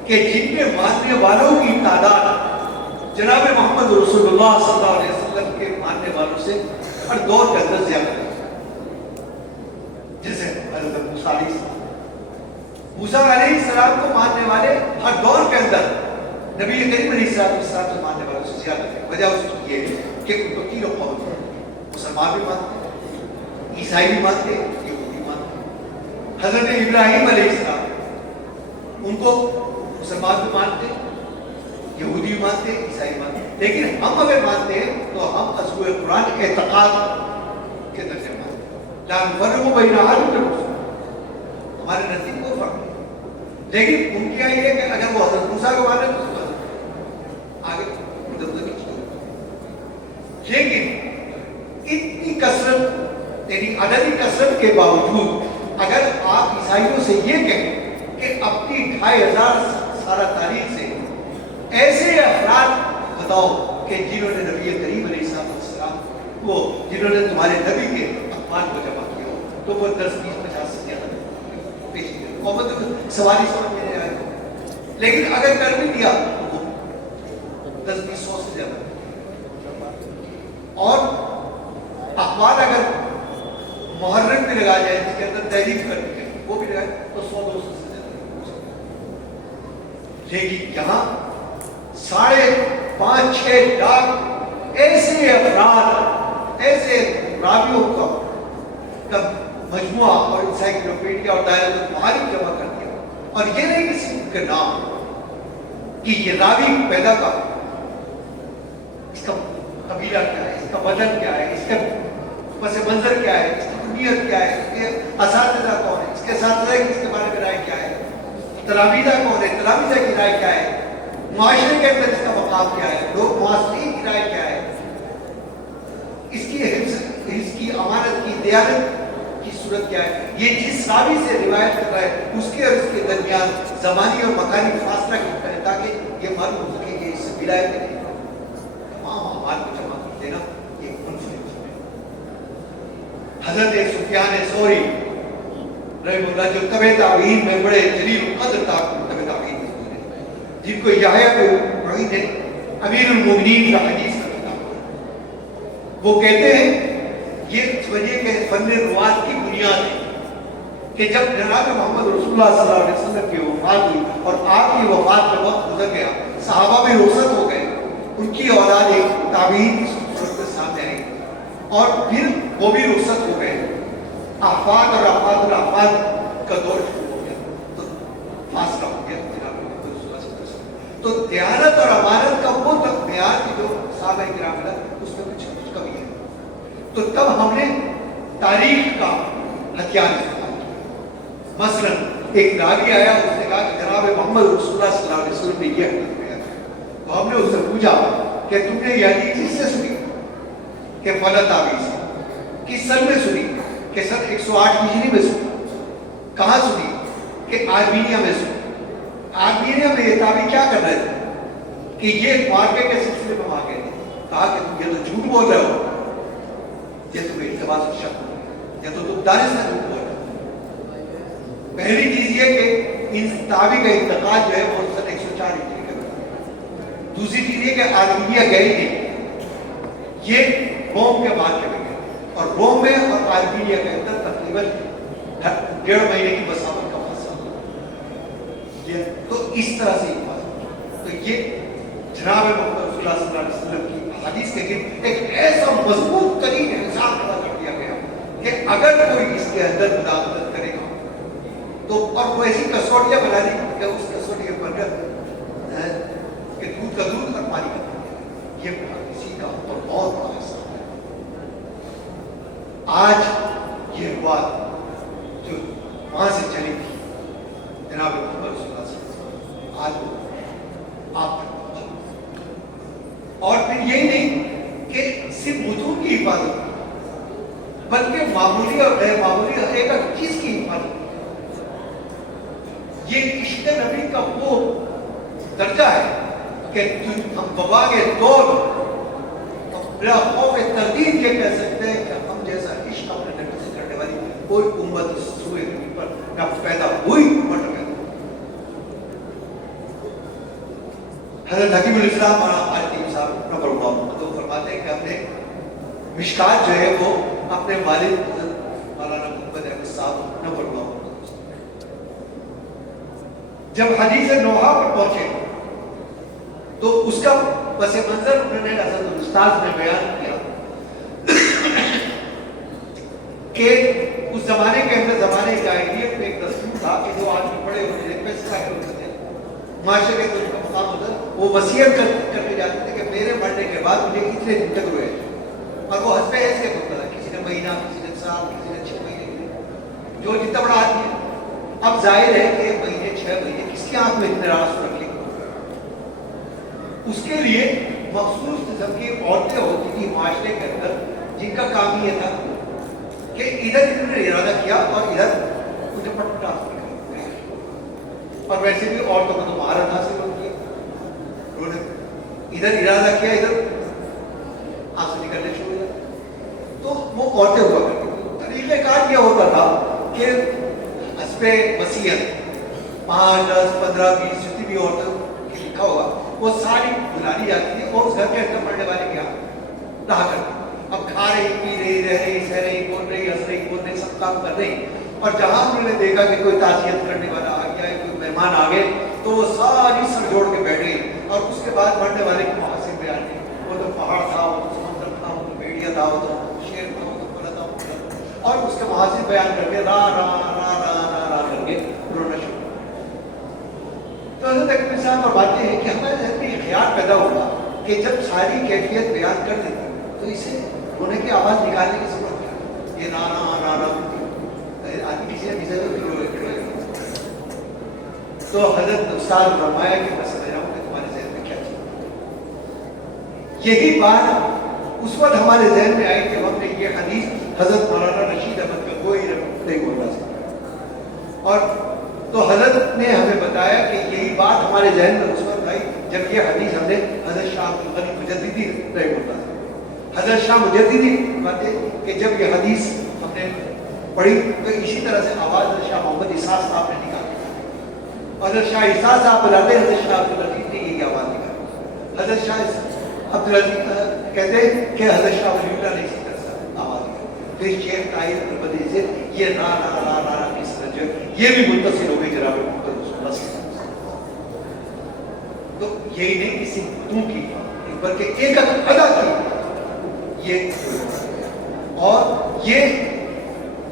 کہ جن میں ماننے والوں کی تعداد جناب محمد رسول اللہ صلی اللہ علیہ وسلم کے ماننے والوں سے ہر دور کے اندر زیادہ ہے. جیسے حضرت موسیٰ علیہ السلام, موسیٰ علیہ السلام کو ماننے والے ہر دور کے اندر نبی کریم علیہ السلام سے ماننے والوں سے زیادہ ہے. وجہ اس کی یہ ہے کہ ان کو تینوں قوم ہیں, مسلمان بھی مانتے ہیں, عیسائی بھی مانتے ہیں, یہودی بھی مانتے ہیں. حضرت ابراہیم علیہ السلام ان کو مسلمان بھی مانتے ہیں, یہودی بھی مانتے ہیں, عیسائی مانتے ہیں. لیکن ہم اگر مانتے ہیں تو ہم اصول قرآن اعتقاد کے درجے مانتے ہیں. جان فرق بین احد من الرسل, ہمارے نزدیک کوئی فرق نہیں. لیکن ان کی یہ ہے کہ اگر وہ حضرت موسیٰ کو مانے تو آگے ادھر ادھر نہیں چھوڑے. لیکن اتنی کثرت یعنی عددی کثرت کے باوجود اگر آپ عیسائیوں سے یہ کہیں کہ اپنی 2500 سالہ تاریخ سے ایسے افراد بتاؤ کہ جنہوں نے نبی کریم علیہ السلام کو، جنہوں نے تمہارے نبی کے اقوال کو جمع کیا ہو، تو وہ 10 20 50 سے زیادہ پیش کیا، اور سواری سمجھ میں نہیں آئے، لیکن اگر کر بھی دیا تو وہ 10 20 100 سے زیادہ، اور اخبار اگر محرم بھی لگا جائے جس کے اندر تحریف کر دی جائے وہ بھی لگائے تو 100 200 سے زیادہ، لیکن یہاں 5.5 6 لاکھ ایسے افراد، ایسے راویوں کا مجموعہ اور انسائکلوپیڈیا اور دائرۃ المعارف جمع کر دیا، اور یہ نہیں کسی کے نام کہ یہ راوی پیدا کا، اس کا قبیلہ کیا ہے، اس کا وطن کیا ہے، اس کا پس منظر کیا ہے، اس کی کنیت کیا ہے، اس کے اساتذہ کون ہے، اس کے اساتذہ کی اس کے بارے میں رائے کیا ہے، تلامذہ کون ہے، تلامذہ کی رائے کیا ہے، معاشرے کے اندر اس کا مقام کیا ہے، لوگ معاشرین کی رائے کیا ہے، اس کی حفظ کی امانت کی دیانت کی صورت کیا ہے، یہ جس راوی سے روایت کر رہا ہے اس کے اور اس کے درمیان زمانی اور مکانی فاصلہ کی کرے تاکہ یہ معلوم ہو سکے کہ اس سے ولایت نہیں، تمام اعمال کو جمع کر دینا ایک منفرد ہے۔ حضرت سفیان ثوری رحمہ اللہ جو تبع تابعین میں بڑے جلیل قدر تبع تابعین جن کو یحییٰ بن معین نے امیر المومنین کا حدیث کا کتاب، وہ کہتے ہیں یہ وجہ کہ فن روایت کی بنیاد ہے کہ جب جناب محمد رسول اللہ صلی اللہ علیہ وسلم کی وفات ہوئی اور آپ کی وفات میں وقت گزر گیا، صحابہ بھی رخصت ہو گئے، ان کی اولاد ایک تابعین کی صورت کے سامنے آئی اور پھر وہ بھی رخصت ہو گئے، احفاد اور احفاد الاحفاد کا دور شروع ہو گیا، تو فاصلہ ہو گیا جناب محمد رسول اللہ صلی اللہ علیہ وسلم، تو دیانت اور امانت کا وہ تک معیار کی جو صحابہ کرام ملا اس میں کچھ کمی ہے، تو تب ہم نے تاریخ کا ہتھیار استعمال کیا۔ مثلا ایک راوی آیا، اس نے کہا کہ جناب محمد رسول اللہ صلی اللہ علیہ وسلم نے یہ حدیث کہا، تو ہم نے اس سے پوچھا کہ تم نے یہ حدیث کس سے سنی، کہ فلاں تابعی سے، کس سن میں سنی، کہ سن 108 ہجری میں سنی، کہاں سنی، کہ آرمینیا میں سنی۔ آرمینیا میں یہ تابعی کیا کر رہے تھے کہ یہ معرکے کے سلسلے میں وہاں گئے تھے، کہا کہ تم یہ تو جھوٹ بول رہے ہو، یہ تمہیں التباس و شک ہو، یا تو تم دانش سے جھوٹ بول رہے ہو۔ پہلی چیز یہ کہ ان تابعی کا انتقال جو ہے وہ سن 104 ہجری کے بعد۔ دوسری چیز یہ کہ آرمینیا گئے نہیں، یہ روم کے بعد چلے گئے، اور روم میں اور آرمینیا کے اندر تقریباً 1.5 مہینے کی مسافت کا فاصلہ، یہ تو اس طرح سے ہی فاصلہ، تو یہ جناب محمد رسول اللہ صلی اللہ علیہ وسلم کی حدیث کے گرد ایک ایسا مضبوط ترین انسان پیدا کر دیا گیا کہ اگر کوئی اس کے اندر مداخلت کرے گا تو، اور وہ ایسی کسوٹیاں بنا دی کہ اس کسوٹی پر کہ دودھ کا دودھ اور پانی کا پانی، یہ کسی کا اور بہت بڑا حصہ ہے۔ آج یہ بات جو وہاں سے چلی تھی جناب محمد رسول اللہ صلی اللہ علیہ وسلم، آج وہ آپ تک پہنچی، اور پھر یہی نہیں کہ صرف متون کی حفاظت بلکہ معمولی اور غیر معمولی ہر ایک چیز کی حفاظت، یہ عشق نبی کا وہ درجہ ہے کہ ہم وبا کے دور بلا خوف تردید یہ کہہ سکتے ہیں کہ ہم جیسا عشق اپنے نبی سے کرنے والی کوئی امت سوئے زمین پر نہ پیدا ہوئی نہ پیدا۔ حضرت حکیم الاسلام مولانا عالم صاحب نمبر 1 تو فرماتے ہیں کہ ہم نے مشکات جو ہے وہ اپنے والد حضرت مولانا محمد احمد صاحب نمبر 1 جب حدیث نوحہ پر پہنچے تو اس کا پس منظر انہوں نے حضرت استاد نے بیان کیا کہ اس زمانے کے اندر زمانے جاہلیت میں ایک دستور تھا کہ جو آدمی بڑے ہوتے تھے پیسہ ہوتے تھے معاشرے کے اندر کا مقام ہوتا وہ وصیت کرنے جاتے تھے کہ میرے مرنے کے بعد مجھے اتنے دن تک روئے، اور وہ حسب حیثیت ہوتا تھا، کسی نے مہینہ، کسی نے سال، کسی نے 6 مہینے، جو جتنا بڑا آدمی ہے۔ اب ظاہر ہے کہ مہینے 6 مہینے کس کی آنکھ میں اتنے راز رکھے، اس کے لیے مخصوص قسم کی عورتیں ہوتی تھی معاشرے کے اندر جن کا کام یہ تھا کہ ادھر انہوں نے ارادہ کیا اور ادھر مجھے پٹا اور ویسے بھی عورتوں کو تو مہارت حاصل ہوتی ہے. انہوں نے ادھر ارادہ کیا, ادھر آنسو نکلنے شروع ہو جاتے. تو وہ عورتیں ہوا کرتی تھیں. طریقہ کار یہ ہوتا تھا کہ حسب وصیت 5, 10, 15, 20 جتنی بھی عورتوں کی لکھا ہوگا وہ ساری بلا لی جاتی تھی اور اس گھر کے اندر پڑھنے والے کے یہاں رہا کرتی. اب کھا رہی, پی رہی, رہ رہی, سہ رہی, بول رہی, ہنس رہی, بول رہی, سب کام کر رہی. اور جہاں انہوں نے دیکھا کہ کوئی تعزیت کرنے والا آ گیا ہے, کوئی مہمان آ گئے, تو وہ ساری سر جوڑ کے بیٹھ گئی. اور اس کے بعد مرنے والے کی محاسن بیان کی. وہ تو پہاڑ تھا, وہ تو سمندر تھا, وہ تو بھیڑیا تھا, وہ تو شیر تھا, وہ تو پلا تھا, اور اس کے محاسن بیان کر کے را را را را را را کر کے رونا شروع. تو حضرت اکبر صاحب اور باتیں ہیں کہ ہمارے ذہن میں یہ خیال پیدا ہوگا کہ جب ساری کیفیت بیان کر دیتی تو اسے رونے کی آواز نکالنے کی ضرورت ہے. یہ را را را را آدمی کسی نہ کسی تو حضرت استاد فرمایا کہ میں سمجھ رہا ہوں کہ تمہارے ذہن میں کیا چیز. یہی بات اس وقت ہمارے ذہن میں آئی کہ ہم نے یہ حدیث حضرت مولانا رشید احمد کا کوئی نہیں بولنا سکتا. اور تو حضرت نے ہمیں بتایا کہ یہی بات ہمارے ذہن میں اس وقت آئی جب یہ حدیث ہم نے حضرت شاہ عبد الغنی مجددی نہیں بولنا سکتا. حضرت شاہ مجددی باتیں کہ جب یہ حدیث ہم نے پڑھی تو اسی طرح سے آواز حضرت شاہ محمد اسحاق صاحب نے نکالی. حضرت شاہ اسحاق صاحب بلاتے حضرت شاہ عبد العزیز نے یہی آواز نکالی. حضرت شاہ عبد العزیز کہتے ہیں کہ حضرت شاہ ولی اللہ نے اسی طرح سے آواز نکالی. پھر شیخ طاہر البدری سے یہ را را را را را کی سرج یہ بھی متصل ہو گئی جناب محمد رسول اللہ صلی اللہ علیہ وسلم. تو یہی نہیں کسی بتوں کی بلکہ ایک ادا کی یہ. اور یہ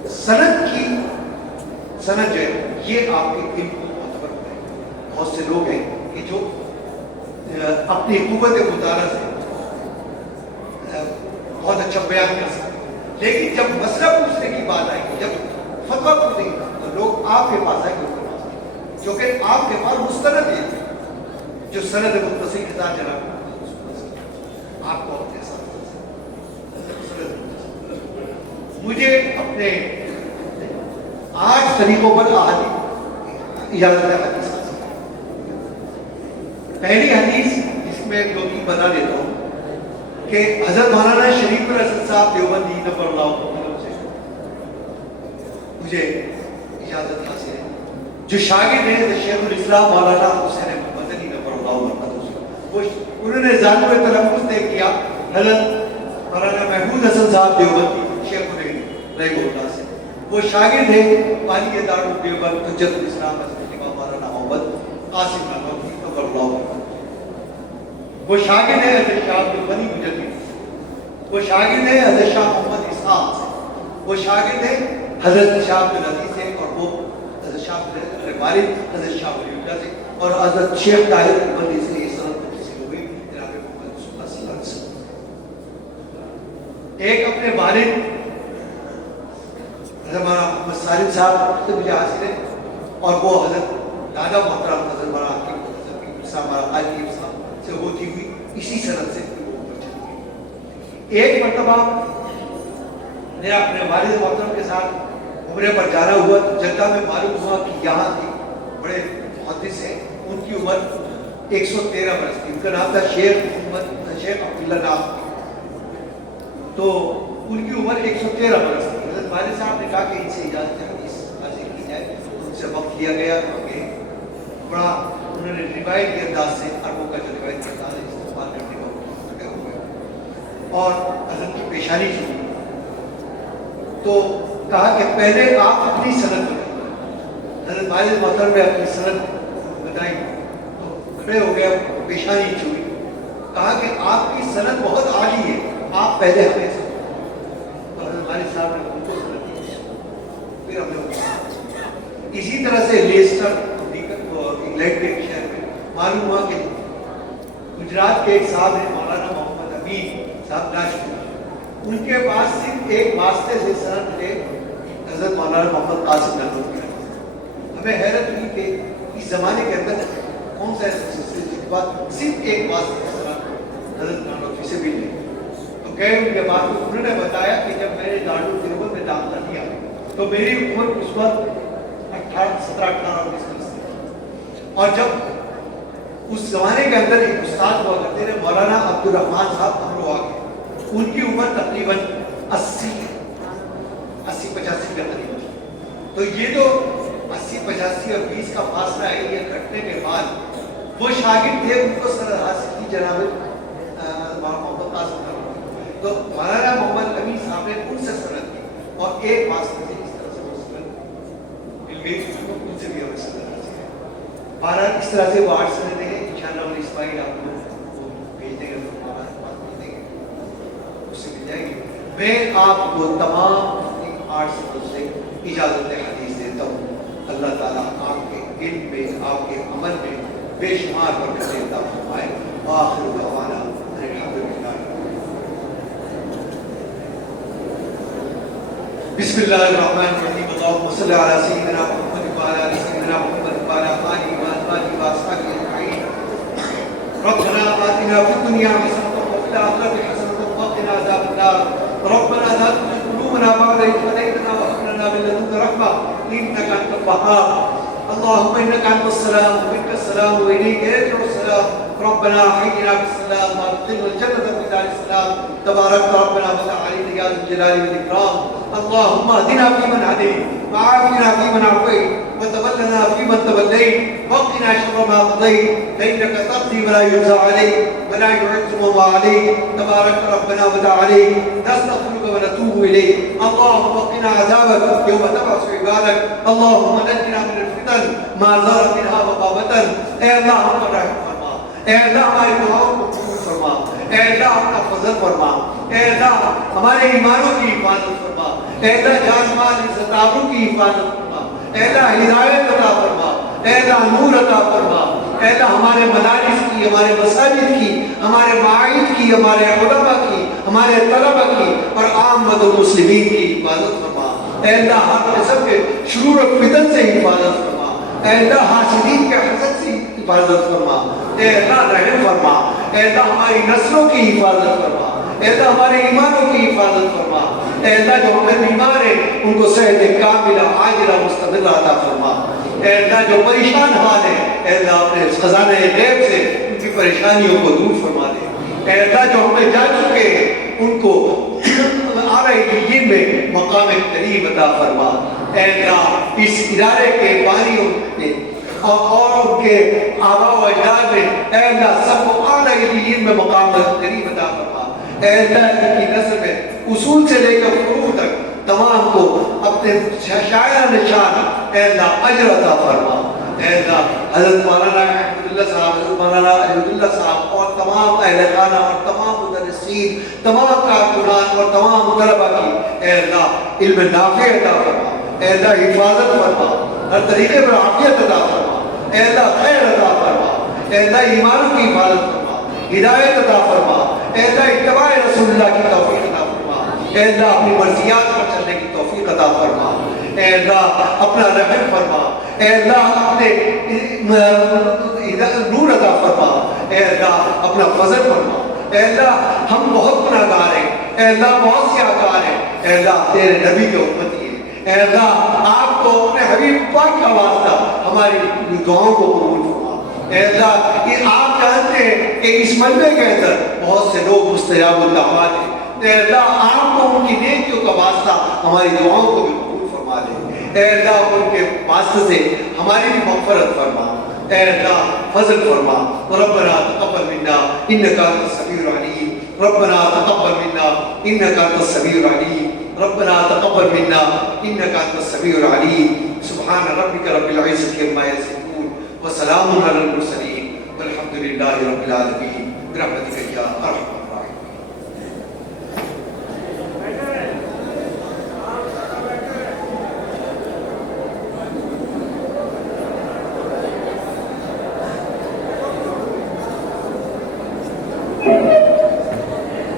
سند کی سند جو ہے یہ آپ کے علم کو معتبر ہے. بہت سے لوگ ہیں کہ جو اپنی قوت مطالعہ سے بہت اچھا بیان کر سکتے ہیں, لیکن جب مسئلہ پوچھنے کی بات آئے گی, جب فتویٰ پوچھنے کی بات تو لوگ آپ کے پاس آئے گے, ان کے پاس آئے جو کہ آپ کے پاس مستند ہے جو سند متصل کے ساتھ جناب آپ کو اپنے ساتھ. مجھے اپنے 8 طریقوں پر اجازت ہے حدیث. پہلی حدیث جس میں 2-3 بتا دیتا ہوں کہ حضرت مولانا شریف الحسن صاحب دیوبندی نبر اللہ سے مجھے اجازت حاصل ہے, جو شاگرد ہیں شیخ الاسلام مولانا حسین مدنی نبر اللہ وہ انہوں نے ذات میں تلفظ طے کیا حضرت مولانا محمود حسن صاحب دیوبندی شیخ رحمہ اللہ سے. وہ شاگرد ہیں والی دارالعلوم دیوبند حجت الاسلام حضرت امام مولانا محمد قاسم نانوتوی نبر اللہ. وہ شاگرد ہیں حضرت شاہ عبد الغنی مجددی. وہ شاگرد ہیں حضرت شاہ محمد اسحاق سے. وہ شاگرد ہیں حضرت شاہ عبد العزیز سے, اور وہ حضرت شاہ والد حضرت شاہ ولی اللہ سے, اور حضرت شیخ طاہر البندی سے یہ سند متصل ہو گئی جناب محمد رسول اللہ صلی اللہ علیہ وسلم. ایک اپنے والد حضرت محمد سالم صاحب سے مجھے حاصل ہے, اور وہ حضرت دادا محترم حضرت مولانا صاحب سے ہوتی ہوئی اسی سند سے وہ اوپر چلی گئی. ایک مرتبہ میں اپنے والد محترم کے ساتھ عمرے پر جانا ہوا, جدہ میں معلوم ہوا کہ یہاں کے بڑے محدث ہیں, ان کی عمر 113 برس تھی. ان کا نام تھا شیخ محمد شیخ عبداللہ نام, تو ان کی عمر 113 برس تھی. حضرت والد صاحب نے کہا کہ ان سے اجازت حدیث حاصل کی جائے. ان سے وقت لیا گیا, بڑا انہوں نے روایتی انداز سے عربوں کا جو روایتی انداز ہے استعمال کرنے کا لگے ہوئے, اور حضرت کی پیشانی چھوڑی. تو کہا کہ پہلے آپ اپنی سند بتائیں. حضرت والد محترم نے اپنی سند بتائی تو کھڑے ہو گئے, پیشانی چھوڑی. کہا کہ آپ کی سند بہت عالی ہے, آپ پہلے ہمیں سند. تو حضرت والد صاحب نے ان کو سند دی, پھر ہم نے اسی طرح سے لیسٹر انگلینڈ کے ایک شہر میں معلوم ہوا کہ گجرات کے ایک صاحب ہیں مولانا محمد امین صاحب ناشپور, ان کے پاس صرف ایک واسطے سے سند تھے حضرت مولانا محمد قاسم نانوتوی. ہمیں حیرت ہوئی کہ اس زمانے کے اندر کون سا بات صرف ایک واسطے سے سند حضرت نانوتوی سے بھی نہیں. تو گئے ان کے بعد انہوں نے بتایا کہ جب میں نے دارالعلوم دیوبند میں داخلہ لیا تو میری عمر اس وقت 17-18 اور جب اس زمانے کے اندر ایک استاد ہوا کرتے تھے مولانا عبدالرحمان صاحب ہمرو آگے، ان کی عمر تقریباً 80-85 کے قریب. تو یہ جو 80-85 اور 20 کا فاصلہ ہے، یہ کٹنے کے بعد وہ شاگرد تھے، ان کو سند حاصل کی جناب محمد قاسم صاحب. تو مولانا محمد امین صاحب نے ان سے سند کی اور ایک واسطے سے اس طرح سے وہ سند مل گئی، ان سے بھی ہمیں سند حاصل ہے. بہرحال اس طرح سے وہ 8 سندیں ہیں. انشاءاللہ اور اسماعیل آپ کو بھیج دیں گے، بھیج دیں گے، اس سے مل جائے گی. میں آپ کو تمام 8 سندوں سے اجازت حدیث دیتا ہوں. اللہ تعالیٰ آپ کے علم میں، آپ کے عمل میں بے شمار برکت عطا فرمائے. آخر دعوانا الحمدللہ. بسم اللہ الرحمن الرحیم. اللهم صل علی سیدنا محمد وعلی آل سیدنا محمد وعلی آلہ وصحبہ وسلم اجمعین. ربنا آتنا فی الدنیا حسنة وفی الآخرة حسنة وقنا عذاب النار. ربنا لا تزغ قلوبنا بعد إذ هديتنا وهب لنا من لدنك رحمة إنك أنت الوهاب. اللهم إنك أنت السلام ومنك السلام وإليك يرجع السلام. ربنا حينا بالسلام وأدخلنا الجنة بدار السلام. تبارك ربنا وتعالى يا ذا الجلال والإكرام. اللهم اهدنا فيمن هديت وعافنا فيمن عافيت وتولنا فيمن توليت وقنا شر ما قضيت فإنك تقضي ولا يقضى عليك ولا يعز من واليت. تبارك ربنا وتعالى نستغفرك ونتوب إليك. اللهم وقنا عذابك يوم تبعث عبادك. اللهم نجنا من الفتن ما ظهر منها وما بطن. اے اللہ ہم پر رحم فرما. اے اللہ ہماری دعاؤں کو قبول فرما. اے اللہ اپنا فضل فرما. اے اللہ ہمارے ایمانوں کی حفاظت فرما. اے اللہ جان مال عزت آبرو کی حفاظت فرما. اے اللہ ہدایت عطا فرما. اے اللہ نور عطا فرما. اے اللہ ہمارے مدارس کی، ہمارے مساجد کی، ہمارے معاہد کی، ہمارے علماء کی، ہمارے طلبہ کی اور عامت المسلمین کی حفاظت فرما. اے اللہ ہر قسم کے شرور و فتن سے حفاظت فرما. اے اللہ حاسدین کے حسد سے حفاظت فرما. اے اللہ رحم فرما. اے اللہ ہماری نسلوں کی حفاظت فرما. اے اللہ ہمارے ایمانوں کی حفاظت فرما. اے اللہ جو ہمیں بیمار ہیں ان کو صحت کاملہ عاجلہ مستمرہ عطا فرما. اے اللہ جو پریشان حال ہیں اے اللہ اپنے خزانہ غیب سے ان کی پریشانیوں کو دور فرما دے. اے اللہ جو ہمیں جا چکے ہیں ان کو آرائے میں مقام قریب عطا فرما. اے اللہ اس ادارے کے بانیوں نے اور ان کے آباء و اجداد میں اے اللہ سب کو آرائے میں مقام قریب عطا فرما. اے اللہ ان کی نسل میں اصول سے لے کر فروع تک تمام کو اپنے شاعر نشان اے اللہ اجر عطا فرما. اے اللہ حضرت مولانا احمد اللہ صاحب، حضرت مولانا عبد اللہ صاحب اور تمام اہل خانہ اور تمام مدرسین، تمام کارکنان اور تمام طلبہ کی اے اللہ علم نافع عطا فرما. اے اللہ حفاظت فرما. ہر طریقے پر عافیت عطا فرما. اے اللہ خیر عطا فرما. اے اللہ ایمانوں کی حفاظت فرما. ہدایت عطا فرما. اے اللہ اتباع رسول اللہ کی توفیق عطا فرما. اے اللہ اپنی مرضیات پر چلنے کی توفیق عطا فرما. اے اللہ اپنا رحم فرما. اے اللہ اپنے نور عطا فرما. اے اللہ اپنا فضل فرما. اے اللہ ہم بہت گناہگار ہیں. اے اللہ بہت سیاہکار ہیں. اے اللہ تیرے نبی کے امتی ہیں. اے اللہ آپ کو اپنے حبیب پاک کا واسطہ ہماری دعاؤں کو قبول فرما. اے اللہ یہ آپ جانتے ہیں کہ اس ملبے کے اندر بہت سے لوگ مستجاب الدعوات ہیں. اے اللہ آپ کو ان کی نیکیوں کا واسطہ ہماری دعاؤں کو بھی قبول فرما دے. اے اللہ ان کے واسطے سے ہماری بھی مغفرت فرما. اے اللہ فضل فرما. ربنا تقبل منا انك انت السميع العليم. ربنا تقبل منا انك انت السميع العليم. ربنا تقبل منا انك انت السميع العليم. سبحان ربك رب العزة عما يصفون وسلام على المرسلين والحمد لله رب العالمين برحمتك يا ارحم